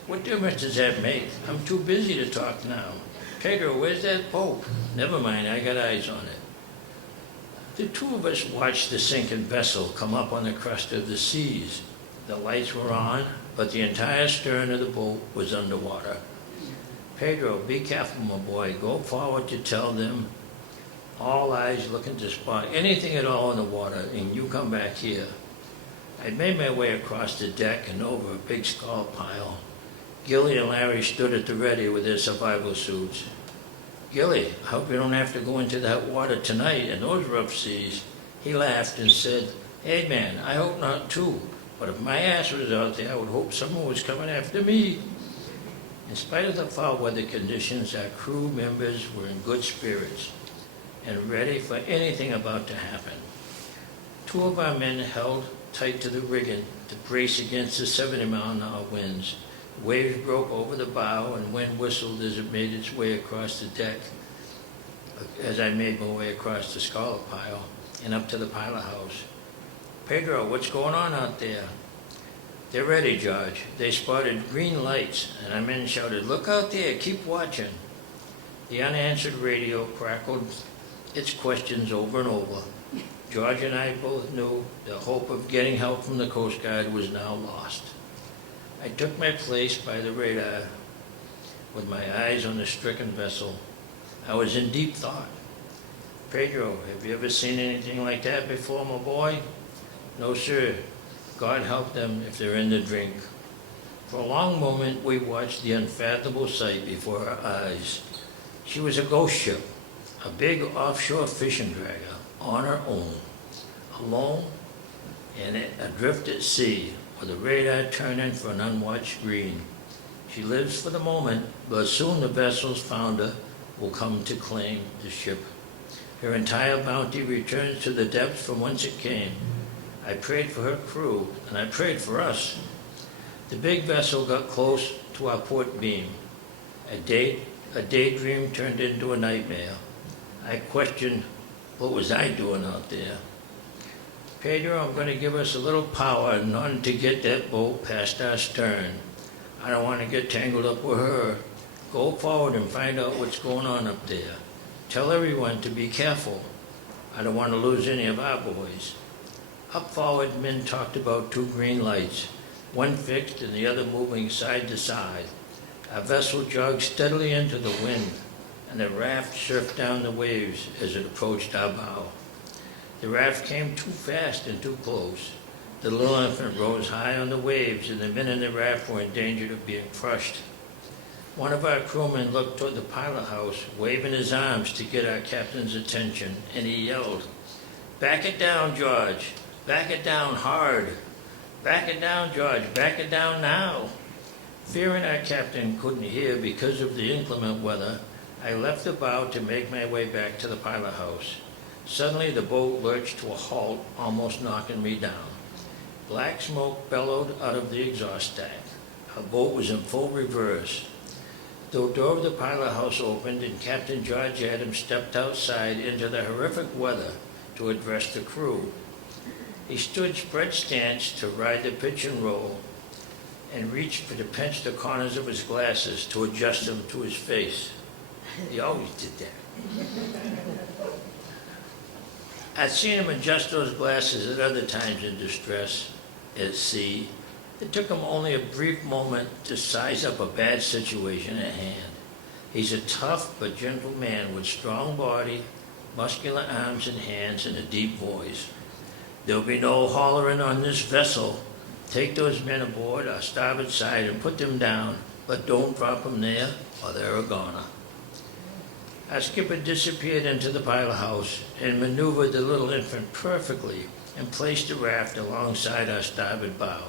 What difference does that make? I'm too busy to talk now. Pedro, where's that boat? Never mind, I got eyes on it. The 2 of us watched the sinking vessel come up on the crest of the seas. The lights were on, but the entire stern of the boat was underwater. Pedro, be careful, my boy. Go forward to tell them. All eyes looking to spot anything at all in the water, and you come back here. I made my way across the deck and over a big skull pile. Gilly and Larry stood at the ready with their survival suits. Gilly, I hope you don't have to go into that water tonight in those rough seas. He laughed and said, hey man, I hope not too. But if my ass was out there, I would hope someone was coming after me. In spite of the foul weather conditions, our crew members were in good spirits and ready for anything about to happen. 2 of our men held tight to the rigging to brace against the 70-mile-an-hour winds. Waves broke over the bow and wind whistled as it made its way across the deck, as I made my way across the scholar pile and up to the pilot house. Pedro, what's going on out there? They're ready, George. They spotted green lights, and our men shouted, look out there, keep watching. The unanswered radio crackled its questions over and over. George and I both knew the hope of getting help from the Coast Guard was now lost. I took my place by the radar with my eyes on the stricken vessel. I was in deep thought. Pedro, have you ever seen anything like that before, my boy? No, sir. God help them if they're in the drink. For a long moment, we watched the unfathomable sight before our eyes. She was a ghost ship, a big offshore fishing dragger on her own, alone and adrift at sea, with a radar turning for an unwatched green. She lives for the moment, but soon the vessel's founder will come to claim the ship. Her entire bounty returns to the depths from whence it came. I prayed for her crew, and I prayed for us. The big vessel got close to our port beam. A daydream turned into a nightmare. I questioned, what was I doing out there? Pedro, I'm going to give us a little power in order to get that boat past our stern. I don't want to get tangled up with her. Go forward and find out what's going on up there. Tell everyone to be careful. I don't want to lose any of our boys. Up forward, men talked about 2 green lights, one fixed and the other moving side to side. Our vessel jogged steadily into the wind, and the raft surfed down the waves as it approached our bow. The raft came too fast and too close. The little infant rose high on the waves, and the men in the raft were in danger of being crushed. One of our crewmen looked toward the pilot house, waving his arms to get our captain's attention, and he yelled, "Back it down, George! Back it down hard! Back it down, George! Back it down now!" Fearing our captain couldn't hear because of the inclement weather, I left the bow to make my way back to the pilot house. Suddenly the boat lurched to a halt, almost knocking me down. Black smoke bellowed out of the exhaust stack. Our boat was in full reverse. The door of the pilot house opened and Captain George Adams stepped outside into the horrific weather to address the crew. He stood spread stance to ride the pitch and roll and reached to pinch the corners of his glasses to adjust them to his face. He always did that. I'd seen him adjust those glasses at other times in distress at sea. It took him only a brief moment to size up a bad situation at hand. He's a tough but gentle man with strong body, muscular arms and hands, and a deep voice. "There'll be no hollering on this vessel. Take those men aboard our starboard side and put them down, but don't drop them there or they're a goner." Our skipper disappeared into the pilot house and maneuvered the little infant perfectly and placed the raft alongside our starboard bow.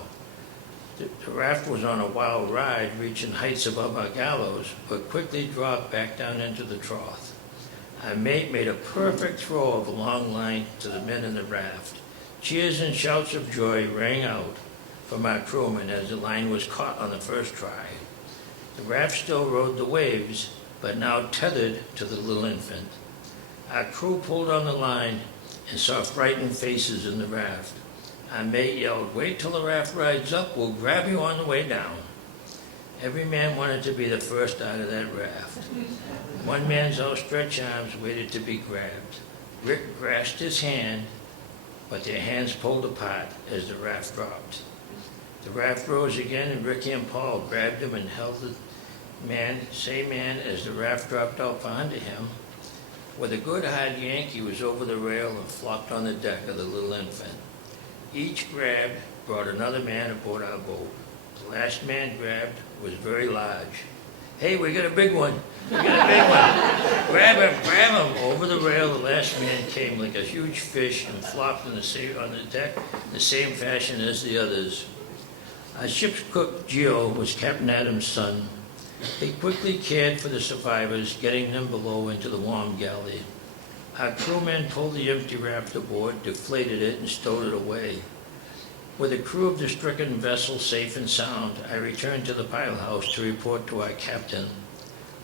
The raft was on a wild ride, reaching heights above our gallows, but quickly dropped back down into the trough. Our mate made a perfect throw of a long line to the men in the raft. Cheers and shouts of joy rang out from our crewmen as the line was caught on the first try. The raft still rode the waves, but now tethered to the little infant. Our crew pulled on the line and saw frightened faces in the raft. Our mate yelled, "Wait till the raft rides up, we'll grab you on the way down." Every man wanted to be the first out of that raft. One man's outstretched arms waited to be grabbed. Rick grasped his hand, but their hands pulled apart as the raft dropped. The raft rose again, and Ricky and Paul grabbed him and held the same man as the raft dropped out from under him. With a good hard yank, he was over the rail and flopped on the deck of the little infant. Each grab brought another man aboard our boat. The last man grabbed was very large. "Hey, we got a big one! We got a big one! Grab him! Over the rail, the last man came like a huge fish and flopped on the deck in the same fashion as the others. Our ship's cook, Gio, was Captain Adams' son. He quickly cared for the survivors, getting them below into the warm galley. Our crewmen pulled the empty raft aboard, deflated it, and stowed it away. With the crew of the stricken vessel safe and sound, I returned to the pilot house to report to our captain.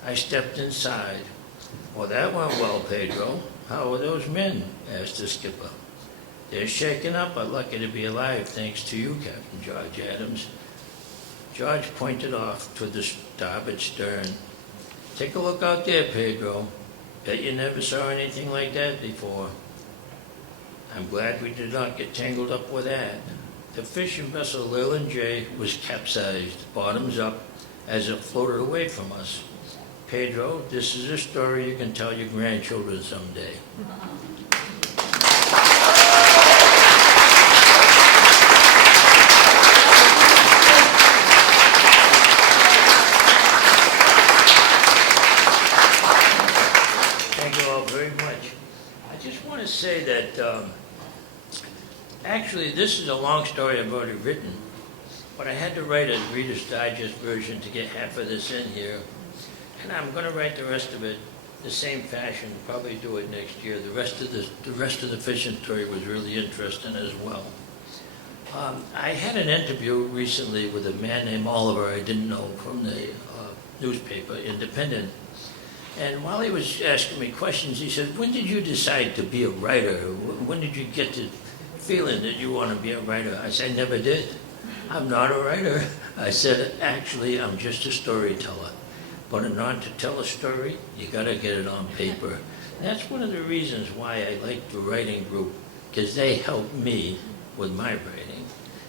I stepped inside. "Well, that went well, Pedro. How are those men?" asked the skipper. "They're shaken up, but lucky to be alive, thanks to you, Captain George Adams." George pointed off to the starboard stern. "Take a look out there, Pedro. Bet you never saw anything like that before." I'm glad we did not get tangled up with that. The fishing vessel Leland J was capsized, bottoms up, as it floated away from us. Pedro, this is a story you can tell your grandchildren someday. Thank you all very much. I just want to say that actually this is a long story I've already written, but I had to write a Reader's Digest version to get half of this in here. And I'm going to write the rest of it the same fashion, probably do it next year. The rest of the fishing story was really interesting as well. I had an interview recently with a man named Oliver I didn't know from the newspaper, Independent. And while he was asking me questions, he said, "When did you decide to be a writer? When did you get to feeling that you want to be a writer. I said, I never did. I'm not a writer. I said, actually, I'm just a storyteller. But in order to tell a story, you got to get it on paper. And that's one of the reasons why I like the writing group, because they help me with my writing,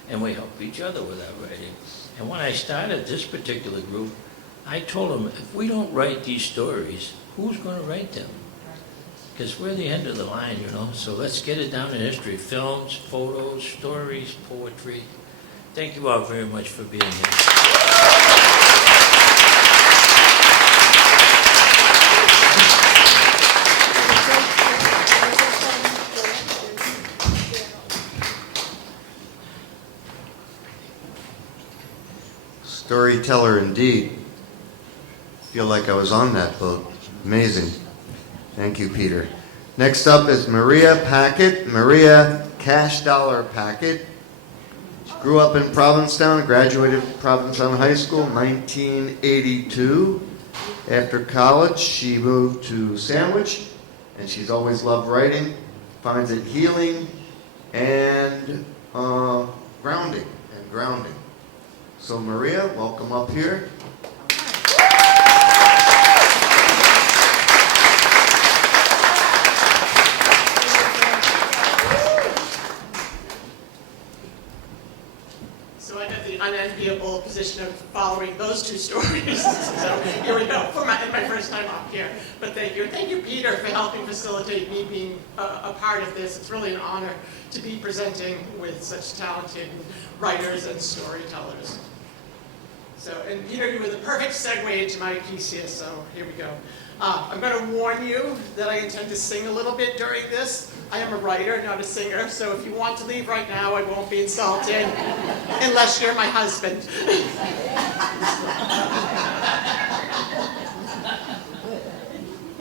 and we help each other with our writing. And when I started this particular group, I told them, if we don't write these stories, who's going to write them? Because we're the end of the line, you know, so let's get it down in history. Films, photos, stories, poetry. Thank you all very much for being here. Storyteller indeed. Feel like I was on that boat. Amazing. Thank you, Peter. Next up is Maria Packett. Maria Cash Dollar Packett. She grew up in Provincetown, graduated from Provincetown High School in 1982. After college, she moved to Sandwich, and she's always loved writing, finds it healing and grounding. So Maria, welcome up here. So I had the unenviable position of following those two stories. So here we go, for my first time up here. But thank you. And thank you, Peter, for helping facilitate me being a part of this. It's really an honor to be presenting with such talented writers and storytellers. So, and Peter, you were the perfect segue into my piece here, so here we go. I'm going to warn you that I intend to sing a little bit during this. I am a writer, not a singer, so if you want to leave right now, I won't be insulted, unless you're my husband.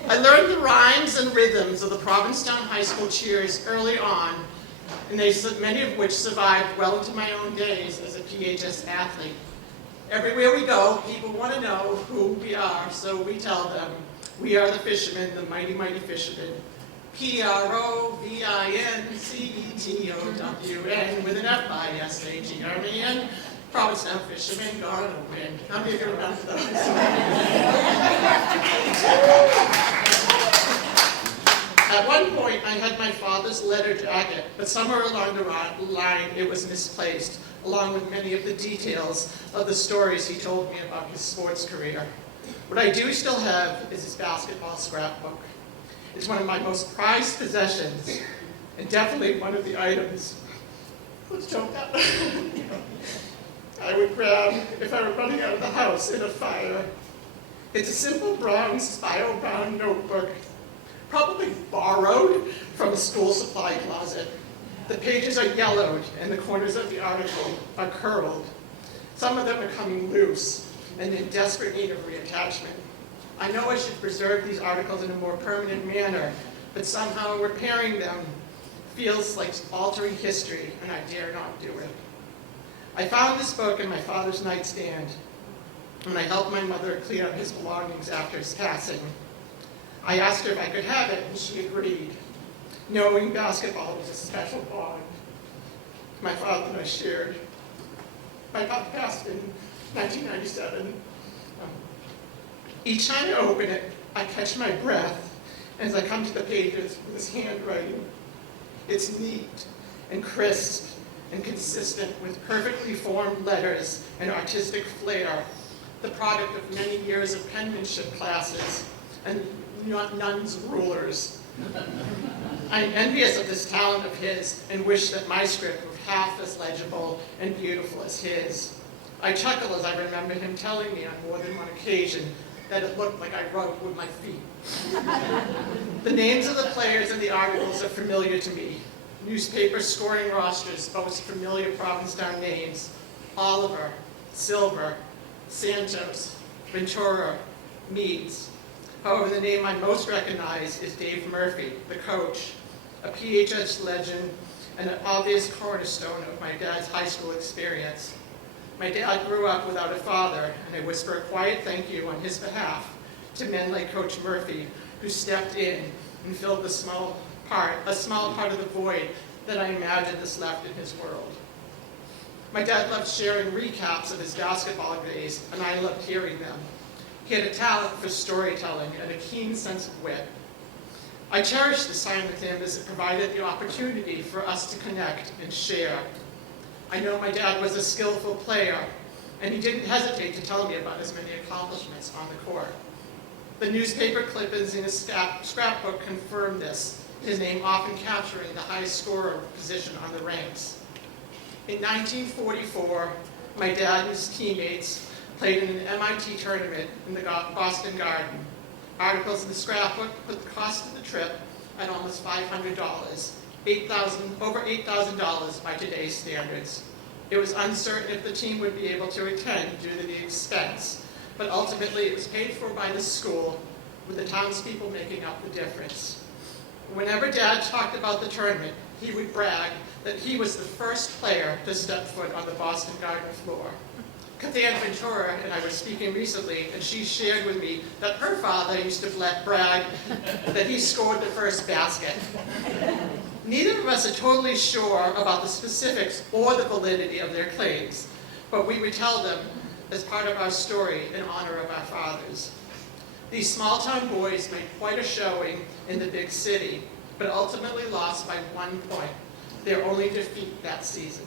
I learned the rhymes and rhythms of the Provincetown High School cheers early on, and many of which survived well into my own days as a PHS athlete. Everywhere we go, people want to know who we are, so we tell them, we are the fishermen, the mighty, mighty fishermen. P-R-O-V-I-N-C-E-T-O-W-N with an F-I-S-H-E-R-M-A-N. Provincetown fishermen gonna win. How many of you remember those? At one point, I had my father's letter jacket, but somewhere along the line, it was misplaced, along with many of the details of the stories he told me about his sports career. What I do still have is his basketball scrapbook. It's one of my most prized possessions, and definitely one of the items, let's choke that, I would grab if I were running out of the house in a fire. It's a simple brown spiral-bound notebook, probably borrowed from a school supply closet. The pages are yellowed, and the corners of the article are curled. Some of them are coming loose and in desperate need of reattachment. I know I should preserve these articles in a more permanent manner, but somehow repairing them feels like altering history, and I dare not do it. I found this book in my father's nightstand when I helped my mother clean up his belongings after his passing. I asked her if I could have it, and she agreed, knowing basketball was a special bond my father and I shared. My father passed in 1997. Each time I open it, I catch my breath as I come to the pages with his handwriting. It's neat and crisp and consistent with perfectly formed letters and artistic flair, the product of many years of penmanship classes and nuns' rulers. I'm envious of this talent of his and wish that my script were half as legible and beautiful as his. I chuckle as I remember him telling me on more than one occasion that it looked like I wrote with my feet. The names of the players in the articles are familiar to me. Newspaper scoring rosters boast familiar Provincetown names: Oliver, Silver, Santos, Ventura, Meads. However, the name I most recognize is Dave Murphy, the coach, a PHS legend and an obvious cornerstone of my dad's high school experience. My dad grew up without a father, and I whisper a quiet thank you on his behalf to men like Coach Murphy, who stepped in and filled a small part of the void than I imagined this left in his world. My dad loved sharing recaps of his basketball days, and I loved hearing them. He had a talent for storytelling and a keen sense of wit. I cherished this time with him as it provided the opportunity for us to connect and share. I know my dad was a skillful player, and he didn't hesitate to tell me about his many accomplishments on the court. The newspaper clippings in his scrapbook confirmed this, his name often capturing the high scorer position on the ranks. In 1944, my dad and his teammates played in an MIT tournament in the Boston Garden. Articles in the scrapbook put the cost of the trip at almost $500, over $8,000 by today's standards. It was uncertain if the team would be able to attend due to the expense, but ultimately it was paid for by the school, with the townspeople making up the difference. Whenever Dad talked about the tournament, he would brag that he was the first player to step foot on the Boston Garden floor. Kathan Ventura and I were speaking recently, and she shared with me that her father used to brag that he scored the first basket. Neither of us are totally sure about the specifics or the validity of their claims, but we retell them as part of our story in honor of our fathers. These small-town boys made quite a showing in the big city, but ultimately lost by 1 point, their only defeat that season.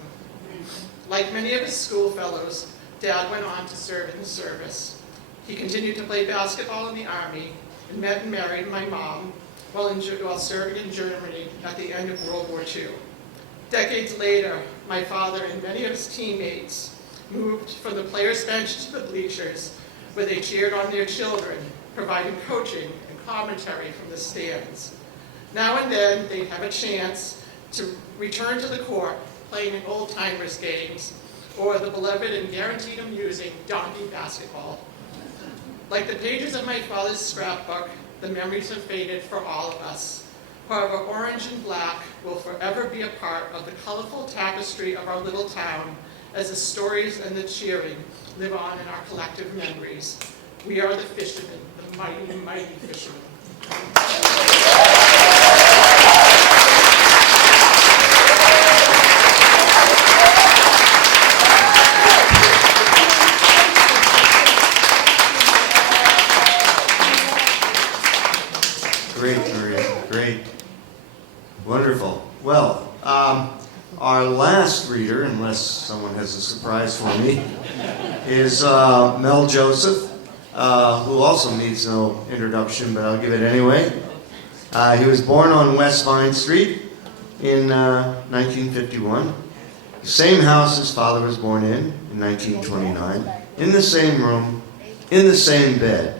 Like many of his school fellows, Dad went on to serve in the service. He continued to play basketball in the Army and met and married my mom while serving in Germany at the end of World War II. Decades later, my father and many of his teammates moved from the players' bench to the bleachers, where they cheered on their children, providing coaching and commentary from the stands. Now and then, they'd have a chance to return to the court, playing in old-timers games, or the beloved and guaranteed amusing donkey basketball. Like the pages of my father's scrapbook, the memories have faded for all of us. However, orange and black will forever be a part of the colorful tapestry of our little town, as the stories and the cheering live on in our collective memories. We are the fishermen, the mighty, mighty fishermen. Great, Maria, great. Wonderful. Well, our last reader, unless someone has a surprise for me, is Mel Joseph, who also needs no introduction, but I'll give it anyway. He was born on West Vine Street in 1951. The same house his father was born in 1929, in the same room, in the same bed.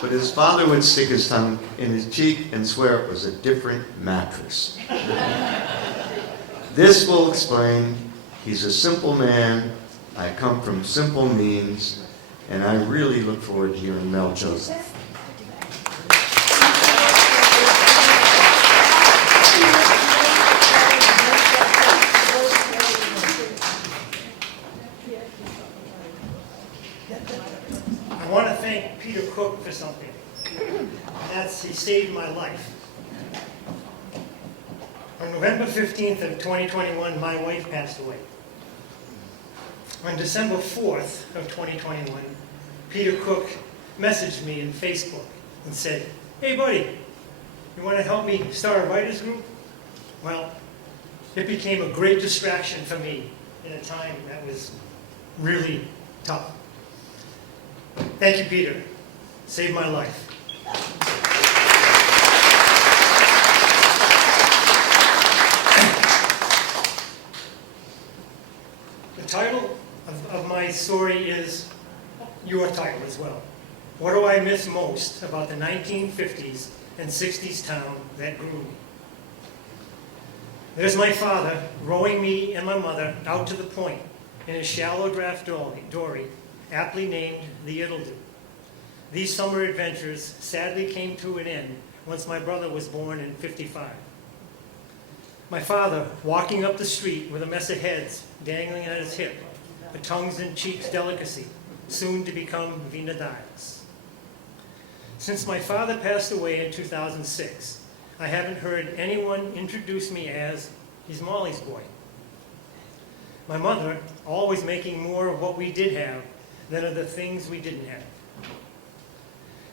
But his father would stick his tongue in his cheek and swear it was a different mattress. This will explain he's a simple man, I come from simple means, and I really look forward to hearing Mel Joseph. I want to thank Peter Cook for something. He saved my life. On November 15th of 2021, my wife passed away. On December 4th of 2021, Peter Cook messaged me in Facebook and said, "Hey buddy, you want to help me start a writers group?" Well, it became a great distraction for me in a time that was really tough. Thank you, Peter. Saved my life. The title of my story is your title as well. What do I miss most about the 1950s and 60s town that grew me? There's my father rowing me and my mother out to the point in a shallow draft dory, aptly named the It'll-Do. These summer adventures sadly came to an end once my brother was born in '55. My father walking up the street with a mess of heads dangling at his hip, a tongues and cheeks delicacy, soon to become Vina Dias. Since my father passed away in 2006, I haven't heard anyone introduce me as, he's Molly's boy. My mother, always making more of what we did have than of the things we didn't have.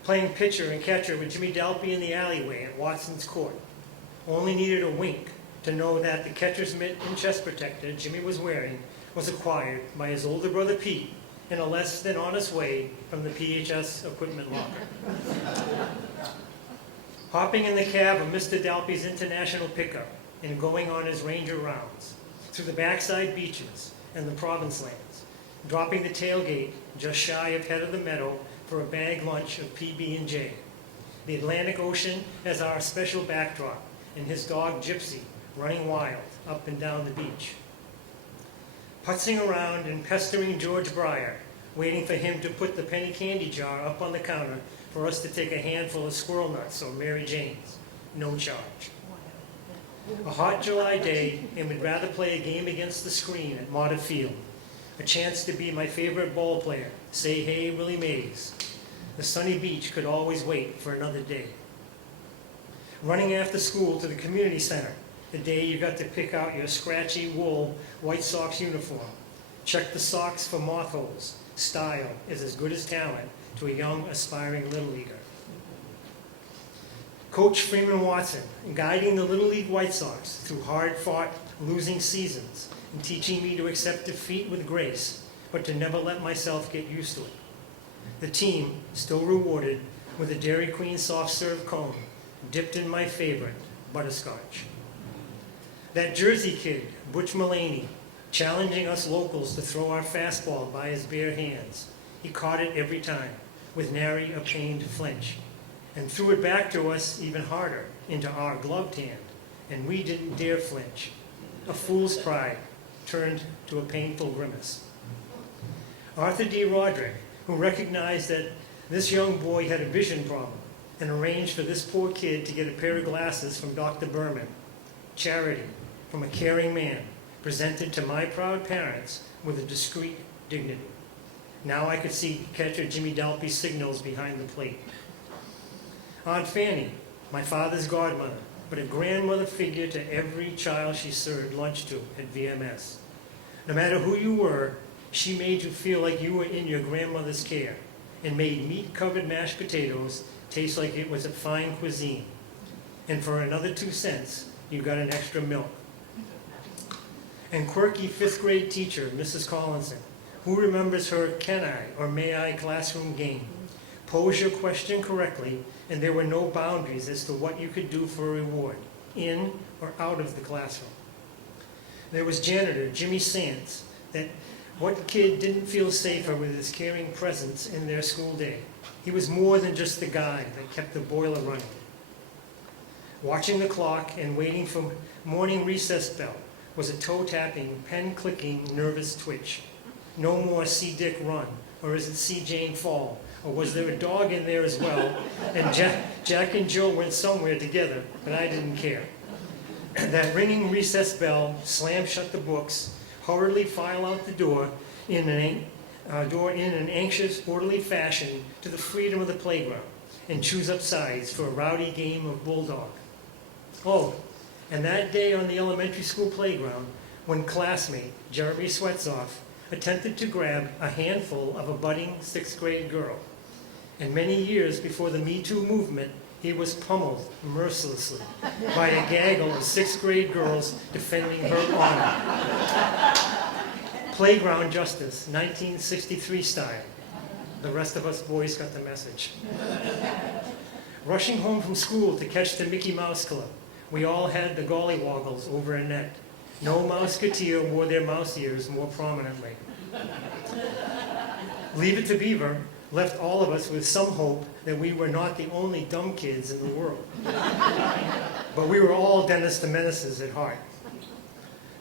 Playing pitcher and catcher with Jimmy Dalpy in the alleyway at Watson's Court. Only needed a wink to know that the catcher's mitt and chest protector Jimmy was wearing was acquired by his older brother Pete in a less than honest way from the PHS equipment locker. Hopping in the cab of Mr. Dalpy's international pickup and going on his ranger rounds through the backside beaches and the province lands, dropping the tailgate just shy of head of the meadow for a bag lunch of PB&J. The Atlantic Ocean as our special backdrop, and his dog Gypsy running wild up and down the beach. Putzing around and pestering George Breyer, waiting for him to put the penny candy jar up on the counter for us to take a handful of squirrel nuts or Mary Jane's, no charge. A hot July day, and we'd rather play a game against the screen at Motta Field. A chance to be my favorite ball player, say hey Willie Mays. The sunny beach could always wait for another day. Running after school to the community center, the day you got to pick out your scratchy wool White Sox uniform. Check the socks for moth holes. Style is as good as talent to a young, aspiring Little Leaguer. Coach Freeman Watson, guiding the Little League White Sox through hard-fought, losing seasons and teaching me to accept defeat with grace, but to never let myself get used to it. The team still rewarded with a Dairy Queen soft-serve cone dipped in my favorite, butterscotch. That Jersey kid, Butch Mullaney, challenging us locals to throw our fastball by his bare hands. He caught it every time, with nary a pained flinch, and threw it back to us even harder into our gloved hand, and we didn't dare flinch. A fool's pride turned to a painful grimace. Arthur D. Roderick, who recognized that this young boy had a vision problem and arranged for this poor kid to get a pair of glasses from Dr. Berman. Charity from a caring man, presented to my proud parents with a discreet dignity. Now I could see catcher Jimmy Dalpy's signals behind the plate. Aunt Fanny, my father's godmother, but a grandmother figure to every child she served lunch to at VMS. No matter who you were, she made you feel like you were in your grandmother's care and made meat-covered mashed potatoes taste like it was a fine cuisine. And for another 2 cents, you got an extra milk. And quirky 5th grade teacher, Mrs. Collinson, who remembers her can I or may I classroom game. Pose your question correctly, and there were no boundaries as to what you could do for a reward, in or out of the classroom. There was janitor Jimmy Sands, that what kid didn't feel safer with his caring presence in their school day? He was more than just the guy that kept the boiler running. Watching the clock and waiting for morning recess bell was a toe-tapping, pen-clicking, nervous twitch. No more see Dick run, or is it see Jane fall, or was there a dog in there as well? And Jack and Jill went somewhere together, but I didn't care. That ringing recess bell, slam shut the books, hurriedly file out the door in an anxious, orderly fashion to the freedom of the playground, and choose up sides for a rowdy game of bulldog. Oh, and that day on the elementary school playground, when classmate Jeremy Swetzoff attempted to grab a handful of a budding 6th grade girl. And many years before the Me Too movement, he was pummeled mercilessly by a gaggle of 6th grade girls defending her honor. Playground justice, 1963 style. The rest of us boys got the message. Rushing home from school to catch the Mickey Mouse Club, we all had the gollywoggles over a net. No Mouseketeer wore their mouse ears more prominently. Leave It to Beaver left all of us with some hope that we were not the only dumb kids in the world. But we were all Dennis the Menaces at heart.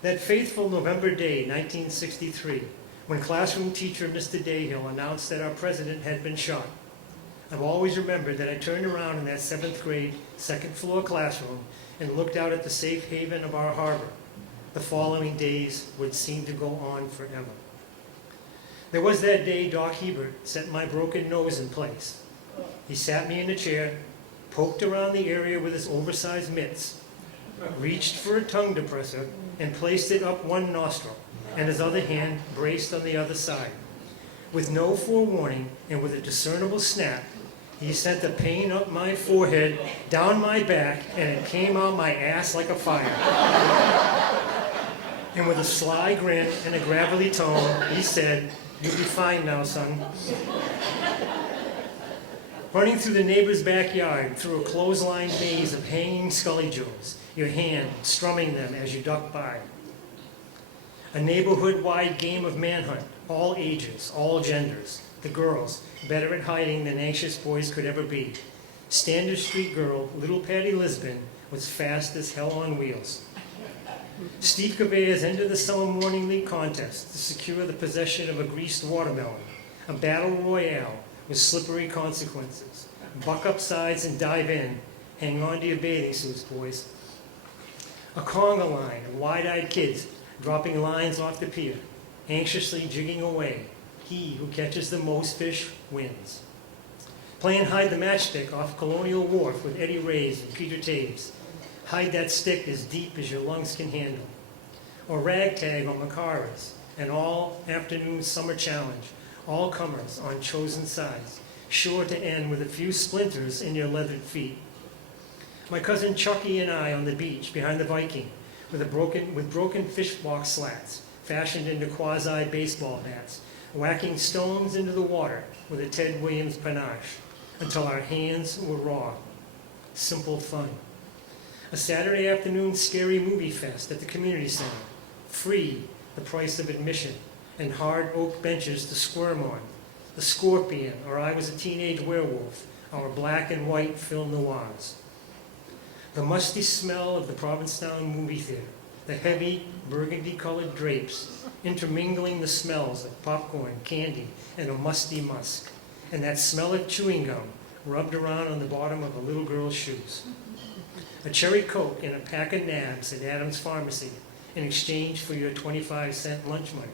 That faithful November day, 1963, when classroom teacher Mr. Dayhill announced that our president had been shot, I've always remembered that I turned around in that 7th grade, 2nd floor classroom and looked out at the safe haven of our harbor. The following days would seem to go on forever. There was that day Doc Hebert set my broken nose in place. He sat me in a chair, poked around the area with his oversized mitts, reached for a tongue depressor, and placed it up one nostril, and his other hand braced on the other side. With no forewarning and with a discernible snap, he sent the pain up my forehead, down my back, and it came out my ass like a fire. And with a sly grin and a gravelly tone, he said, "You'll be fine now, son." Running through the neighbor's backyard, through a clothesline maze of hanging scully joes, your hand strumming them as you duck by. A neighborhood-wide game of manhunt, all ages, all genders. The girls, better at hiding than anxious boys could ever be. Standard Street girl, little Patty Lisbon, was fast as hell on wheels. Steve Cabea's end of the summer morning league contest to secure the possession of a greased watermelon. A battle royale with slippery consequences. Buck up sides and dive in. Hang on to your bathing suits, boys. A conga line of wide-eyed kids dropping lines off the pier, anxiously jigging away. He who catches the most fish wins. Playing hide the matchstick off Colonial Wharf with Eddie Reyes and Peter Taves. Hide that stick as deep as your lungs can handle. Or ragtag on Macaras, an all-afternoon summer challenge. All comers on chosen sides, sure to end with a few splinters in your leathered feet. My cousin Chucky and I on the beach behind the Viking with broken fish box slats fashioned into quasi-baseball bats, whacking stones into the water with a Ted Williams panache until our hands were raw. Simple fun. A Saturday afternoon scary movie fest at the community center. Free, the price of admission, and hard oak benches to squirm on. The Scorpion, or I Was a Teenage Werewolf, our black and white film noirs. The musty smell of the Provincetown movie theater, the heavy burgundy-colored drapes, intermingling the smells of popcorn, candy, and a musty musk, and that smell of chewing gum rubbed around on the bottom of a little girl's shoes. A cherry Coke and a pack of nabs at Adam's Pharmacy in exchange for your 25-cent lunch money.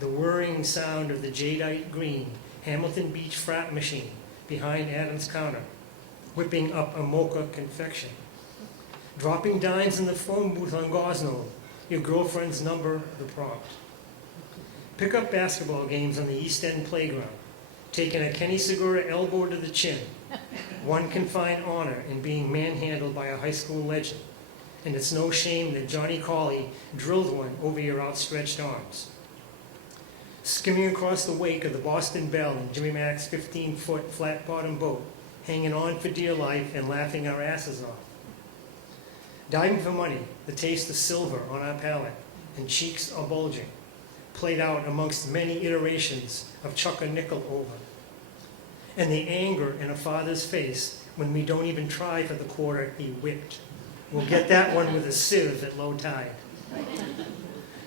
The whirring sound of the jadeite green Hamilton Beach frat machine behind Adam's counter, whipping up a mocha confection. Dropping dimes in the phone booth on Gosnell, your girlfriend's number, the prompt. Pick-up basketball games on the East End playground, taking a Kenny Segura elbow to the chin. One can find honor in being manhandled by a high school legend, and it's no shame that Johnny Cawley drilled one over your outstretched arms. Skimming across the wake of the Boston Belle and Jimmy Mac's 15-foot flat-bottom boat, hanging on for dear life and laughing our asses off. Diving for money, the taste of silver on our palate, and cheeks are bulging, played out amongst many iterations of chuck a nickel over. And the anger in a father's face when we don't even try for the quarter he whipped. We'll get that one with a sieve at low tide.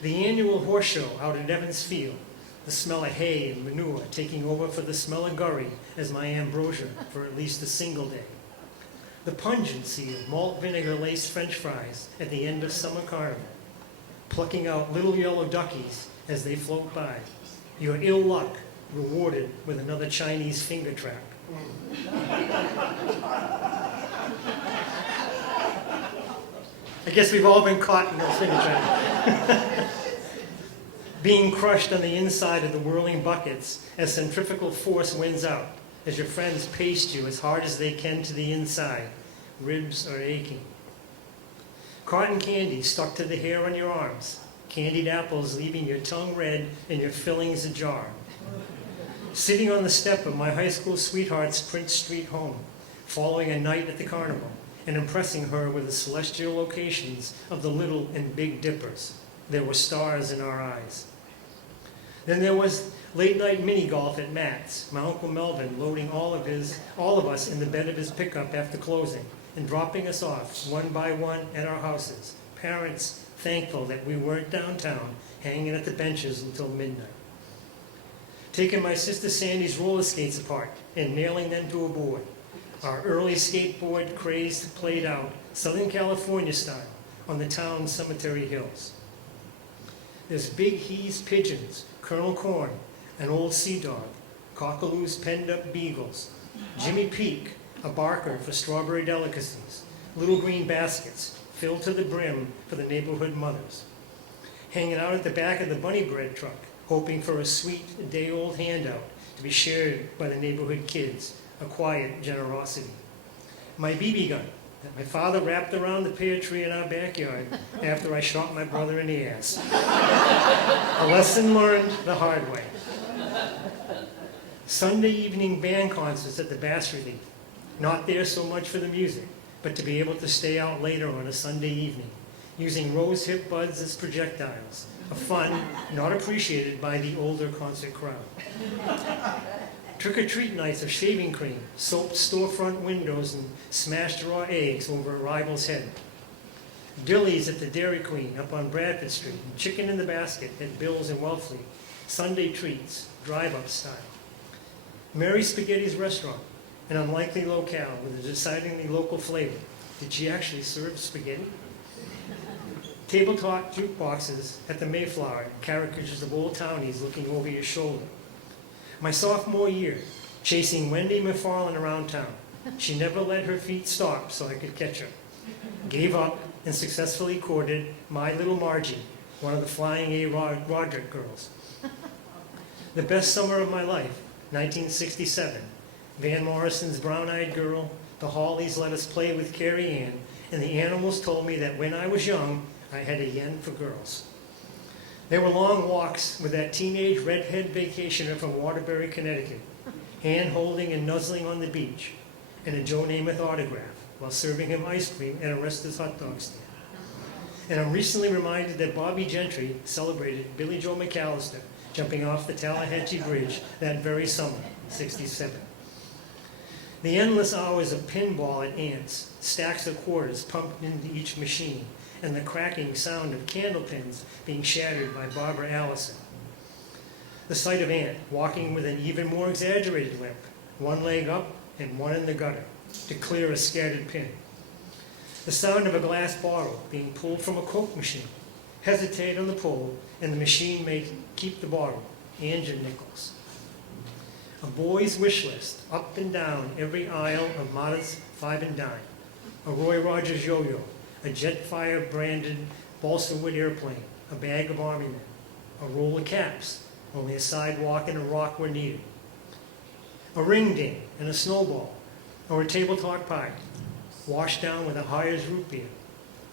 The annual horse show out at Evans Field, the smell of hay and manure taking over for the smell of gurry as my ambrosia for at least a single day. The pungency of malt vinegar laced French fries at the end of summer carnival, plucking out little yellow duckies as they float by. Your ill luck rewarded with another Chinese finger trap. I guess we've all been caught in those finger traps. Being crushed on the inside of the whirling buckets as centrifugal force wins out, as your friends paste you as hard as they can to the inside. Ribs are aching. Cotton candy stuck to the hair on your arms. Candied apples leaving your tongue red and your fillings ajar. Sitting on the step of my high school sweetheart's Prince Street home, following a night at the carnival, and impressing her with the celestial locations of the Little and Big Dippers. There were stars in our eyes. Then there was late-night mini-golf at Matt's, my Uncle Melvin loading all of us in the bed of his pickup after closing, and dropping us off one by one at our houses, parents thankful that we weren't downtown hanging at the benches until midnight. Taking my sister Sandy's roller skates apart and nailing them to a board. Our early skateboard craze played out Southern California style on the town's cemetery hills. There's Big He's pigeons, Colonel Corn, an old sea dog, Cockaloos penned up beagles, Jimmy Peak, a barker for strawberry delicacies, little green baskets filled to the brim for the neighborhood mothers. Hanging out at the back of the bunny bread truck, hoping for a sweet, day-old handout to be shared by the neighborhood kids, a quiet generosity. My BB gun that my father wrapped around the pear tree in our backyard after I shot my brother in the ass. A lesson learned the hard way. Sunday evening band concerts at the Bass Relief. Not there so much for the music, but to be able to stay out later on a Sunday evening, using rose hip buds as projectiles, a fun not appreciated by the older concert crowd. Trick-or-treat nights of shaving cream, soaped storefront windows, and smashed raw eggs over a rival's head. Dillies at the Dairy Queen up on Bradford Street, and chicken in the basket at Bill's in Wellfleet. Sunday treats, drive-up style. Mary Spaghetti's restaurant, an unlikely locale with a decidedly local flavor. Did she actually serve spaghetti? Tabletop jukeboxes at the Mayflower, caricatures of old townies looking over your shoulder. My sophomore year, chasing Wendy McFarlane around town. She never let her feet stop so I could catch her. Gave up and successfully courted my little Margie, one of the Flying A. Roderick girls. The best summer of my life, 1967. Van Morrison's Brown-Eyed Girl, the Hollies let us play with Carrie Ann, and the Animals told me that when I was young, I had a yen for girls. There were long walks with that teenage redhead vacationer from Waterbury, Connecticut, hand-holding and nuzzling on the beach, and a Joe Namath autograph while serving him ice cream at a Restor's hot dog stand. And I'm recently reminded that Bobby Gentry celebrated Billy Joe McAllister jumping off the Tallahatchie Bridge that very summer, 67. The endless hours of pinball at Ants, stacks of quarters pumped into each machine, and the cracking sound of candle pins being shattered by Barbara Allison. The sight of Ant walking with an even more exaggerated limp, one leg up and one in the gutter, to clear a scattered pin. The sound of a glass bottle being pulled from a Coke machine, hesitate on the pull, and the machine may keep the bottle, and your nickels. A boy's wish list, up and down every aisle of Mata's Five and Dime. A Roy Rogers yo-yo, a Jetfire branded balsa wood airplane, a bag of army men, a roll of caps, only a sidewalk and a rock were needed. A ring ding and a snowball, or a tabletop pie, washed down with a Hires root beer,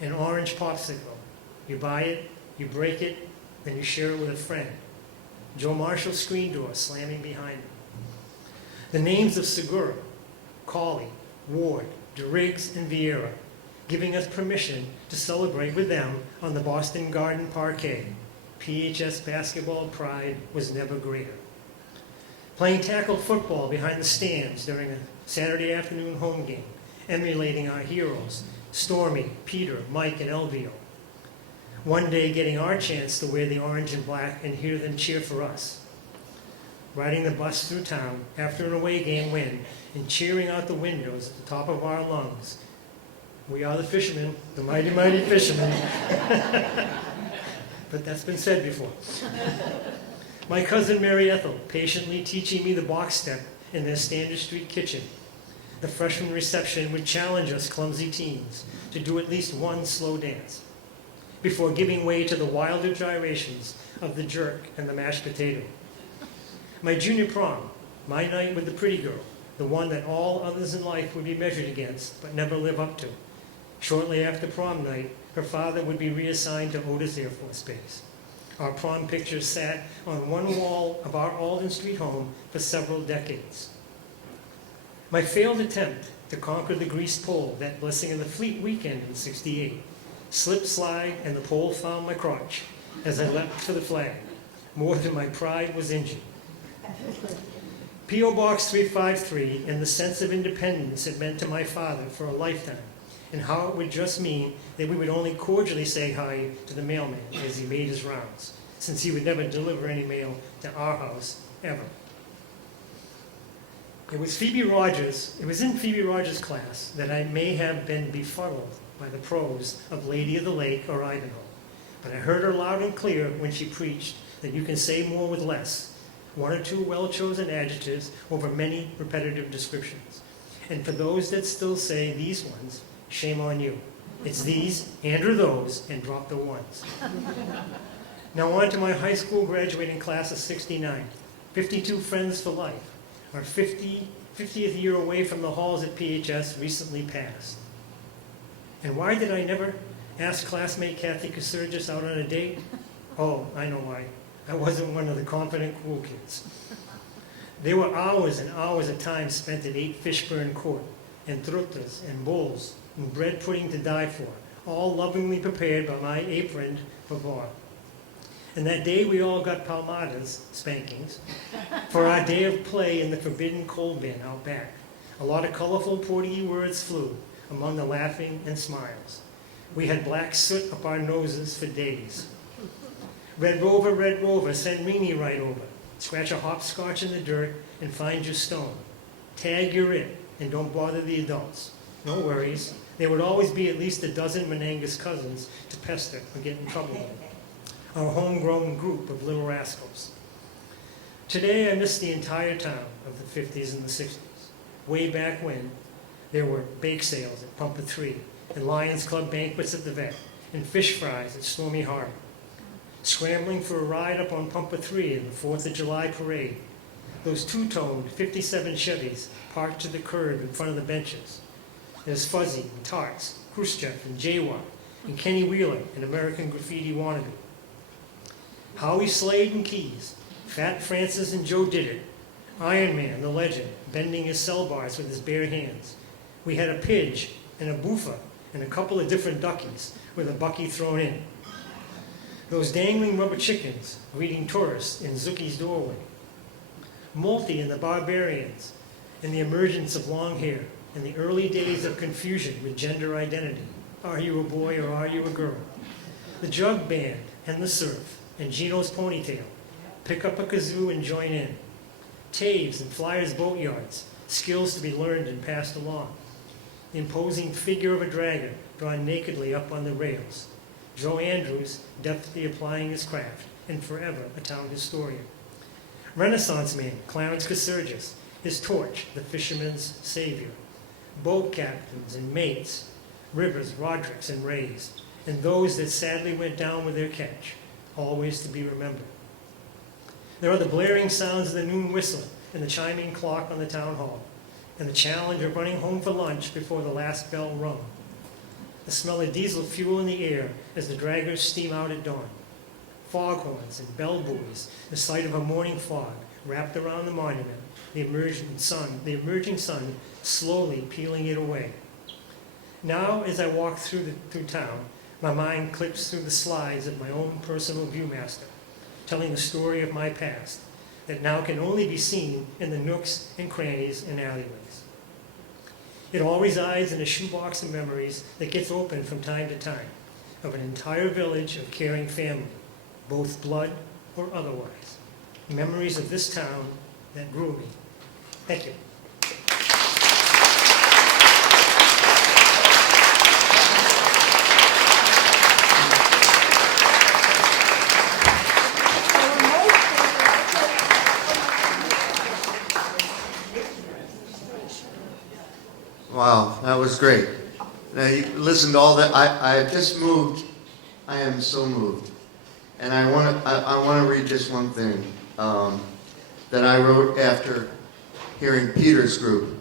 an orange popsicle. You buy it, you break it, then you share it with a friend. Joe Marshall's screen door slamming behind him. The names of Segura, Cawley, Ward, DeRiggs, and Vieira, giving us permission to celebrate with them on the Boston Garden parquet. PHS basketball pride was never greater. Playing tackle football behind the stands during a Saturday afternoon home game, emulating our heroes, Stormy, Peter, Mike, and Elvio. One day getting our chance to wear the orange and black and hear them cheer for us. Riding the bus through town after an away game win and cheering out the windows at the top of our lungs. We are the fishermen, the mighty, mighty fishermen. But that's been said before. My cousin Mary Ethel patiently teaching me the box step in their Standard Street kitchen. The freshman reception would challenge us clumsy teens to do at least one slow dance before giving way to the wilder gyrations of the jerk and the mashed potato. My junior prom, my night with the pretty girl, the one that all others in life would be measured against but never live up to. Shortly after prom night, her father would be reassigned to Otis Air Force Base. Our prom pictures sat on one wall of our Alden Street home for several decades. My failed attempt to conquer the greased pole, that blessing of the Fleet weekend in '68, slipped, slide, and the pole found my crotch as I leapt for the flag. More than my pride was injured. P.O. Box 353 and the sense of independence it meant to my father for a lifetime, and how it would just mean that we would only cordially say hi to the mailman as he made his rounds, since he would never deliver any mail to our house, ever. It was in Phoebe Rogers' class that I may have been befuddled by the prose of Lady of the Lake or Ivanhoe, but I heard her loud and clear when she preached that you can say more with less, one or two well-chosen adjectives over many repetitive descriptions. And for those that still say these ones, shame on you. It's these and or those and drop the ones. Now on to my high school graduating class of 69. 52 friends for life. Our 50th year away from the halls at PHS recently passed. And why did I never ask classmate Kathy Kusurgis out on a date? Oh, I know why. I wasn't one of the confident cool kids. There were hours and hours of time spent at 8 Fishburne Court, and trutas and bowls, and bread pudding to die for, all lovingly prepared by my aproned pavor. And that day we all got palmadas, spankings, for our day of play in the forbidden coal bin out back. A lot of colorful Portuguese words flew among the laughing and smiles. We had black soot up our noses for days. Red Rover, send Rini right over. Scratch a hopscotch in the dirt and find your stone. Tag your it and don't bother the adults. No worries. There would always be at least a dozen Menangus cousins to pester or get in trouble with. Our homegrown group of little rascals. Today I miss the entire town of the 50s and the 60s. Way back when, there were bake sales at Pumper 3, and Lions Club banquets at the Vet, and fish fries at Stormy Harbor. Scrambling for a ride up on Pumper 3 in the 4th of July parade. Those two-toned 57 Chevys parked to the curb in front of the benches. There's Fuzzy and Tarts, Khrushchev and Jaywalk, and Kenny Wheeler and American Graffiti Wannabe. Howie Slade and Keys, Fat Francis and Joe Did It, Iron Man, the legend, bending his cell bars with his bare hands. We had a pidge and a boofa and a couple of different duckies with a bucky thrown in. Those dangling rubber chickens greeting tourists in Zuki's doorway. Multi and the Barbarians, and the emergence of long hair, and the early days of confusion with gender identity. Are you a boy or are you a girl? The Jug Band and the Surf, and Gino's Ponytail. Pick up a kazoo and join in. Taves and Flyers Boatyards, skills to be learned and passed along. The imposing figure of a dragon drawn nakedly up on the rails. Joe Andrews, deftly applying his craft, and forever a town historian. Renaissance man, Clarence Kusurgis, his torch, the fisherman's savior. Boat captains and mates, Rivers, Rodricks, and Rays, and those that sadly went down with their catch, always to be remembered. There are the blaring sounds of the noon whistle and the chiming clock on the town hall, and the challenge of running home for lunch before the last bell rung. The smell of diesel fuel in the air as the draggers steam out at dawn. Foghorns and bell buoys, the sight of a morning fog wrapped around the monument, the emerging sun slowly peeling it away. Now, as I walk through town, my mind clips through the slides of my own personal viewmaster, telling the story of my past that now can only be seen in the nooks and crannies and alleyways. It all resides in a shoebox of memories that gets opened from time to time of an entire village of caring family, both blood or otherwise. Memories of this town that grew me. Thank you. Wow, that was great. Now, you listened to all that. I just moved. I am so moved. And I want to read just one thing that I wrote after hearing Peter's group.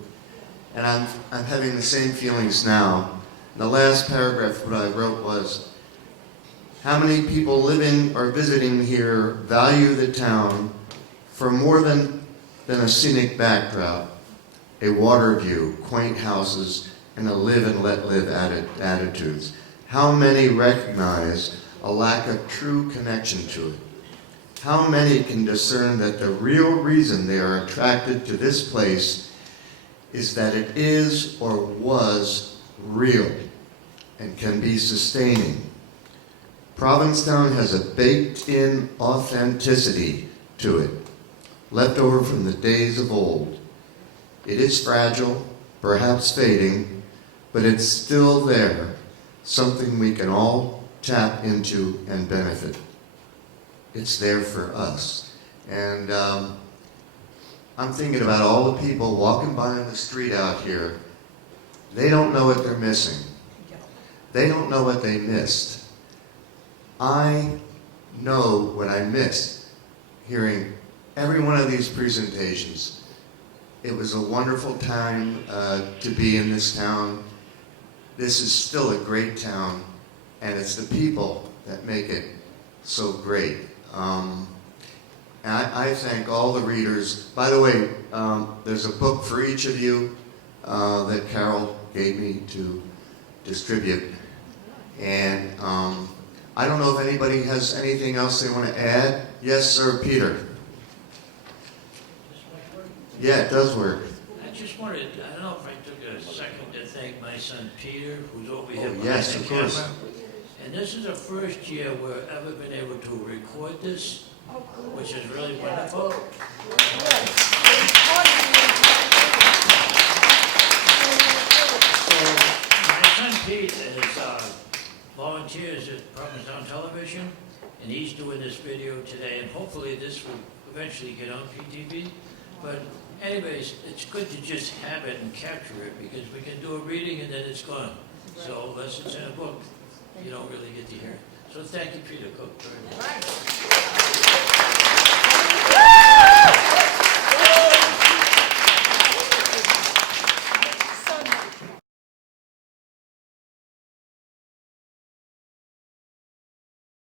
And I'm having the same feelings now. The last paragraph what I wrote was, how many people living or visiting here value the town for more than a scenic backdrop, a water view, quaint houses, and a live and let live attitudes? How many recognize a lack of true connection to it? How many can discern that the real reason they are attracted to this place is that it is or was real and can be sustaining? Provincetown has a baked-in authenticity to it, left over from the days of old. It is fragile, perhaps fading, but it's still there, something we can all tap into and benefit. It's there for us. And I'm thinking about all the people walking by on the street out here. They don't know what they're missing. They don't know what they missed. I know what I missed hearing every one of these presentations. It was a wonderful time to be in this town. This is still a great town, and it's the people that make it so great. And I thank all the readers. By the way, there's a book for each of you that Carol gave me to distribute. And I don't know if anybody has anything else they want to add. Yes, sir, Peter. Yeah, it does work. I just wanted, I don't know if I took a second to thank my son Peter, who's over here behind yes, the of course. camera. And this is the first year we've ever been able to record this, which is really wonderful. So my son Pete is volunteers at Provincetown Television, and he's doing this video today, and hopefully this will eventually get on PTV. But anyways, it's good to just have it and capture it, because we can do a reading and then it's gone. So unless it's in a book, you don't really get to hear it. So thank you, Peter Cook, very much.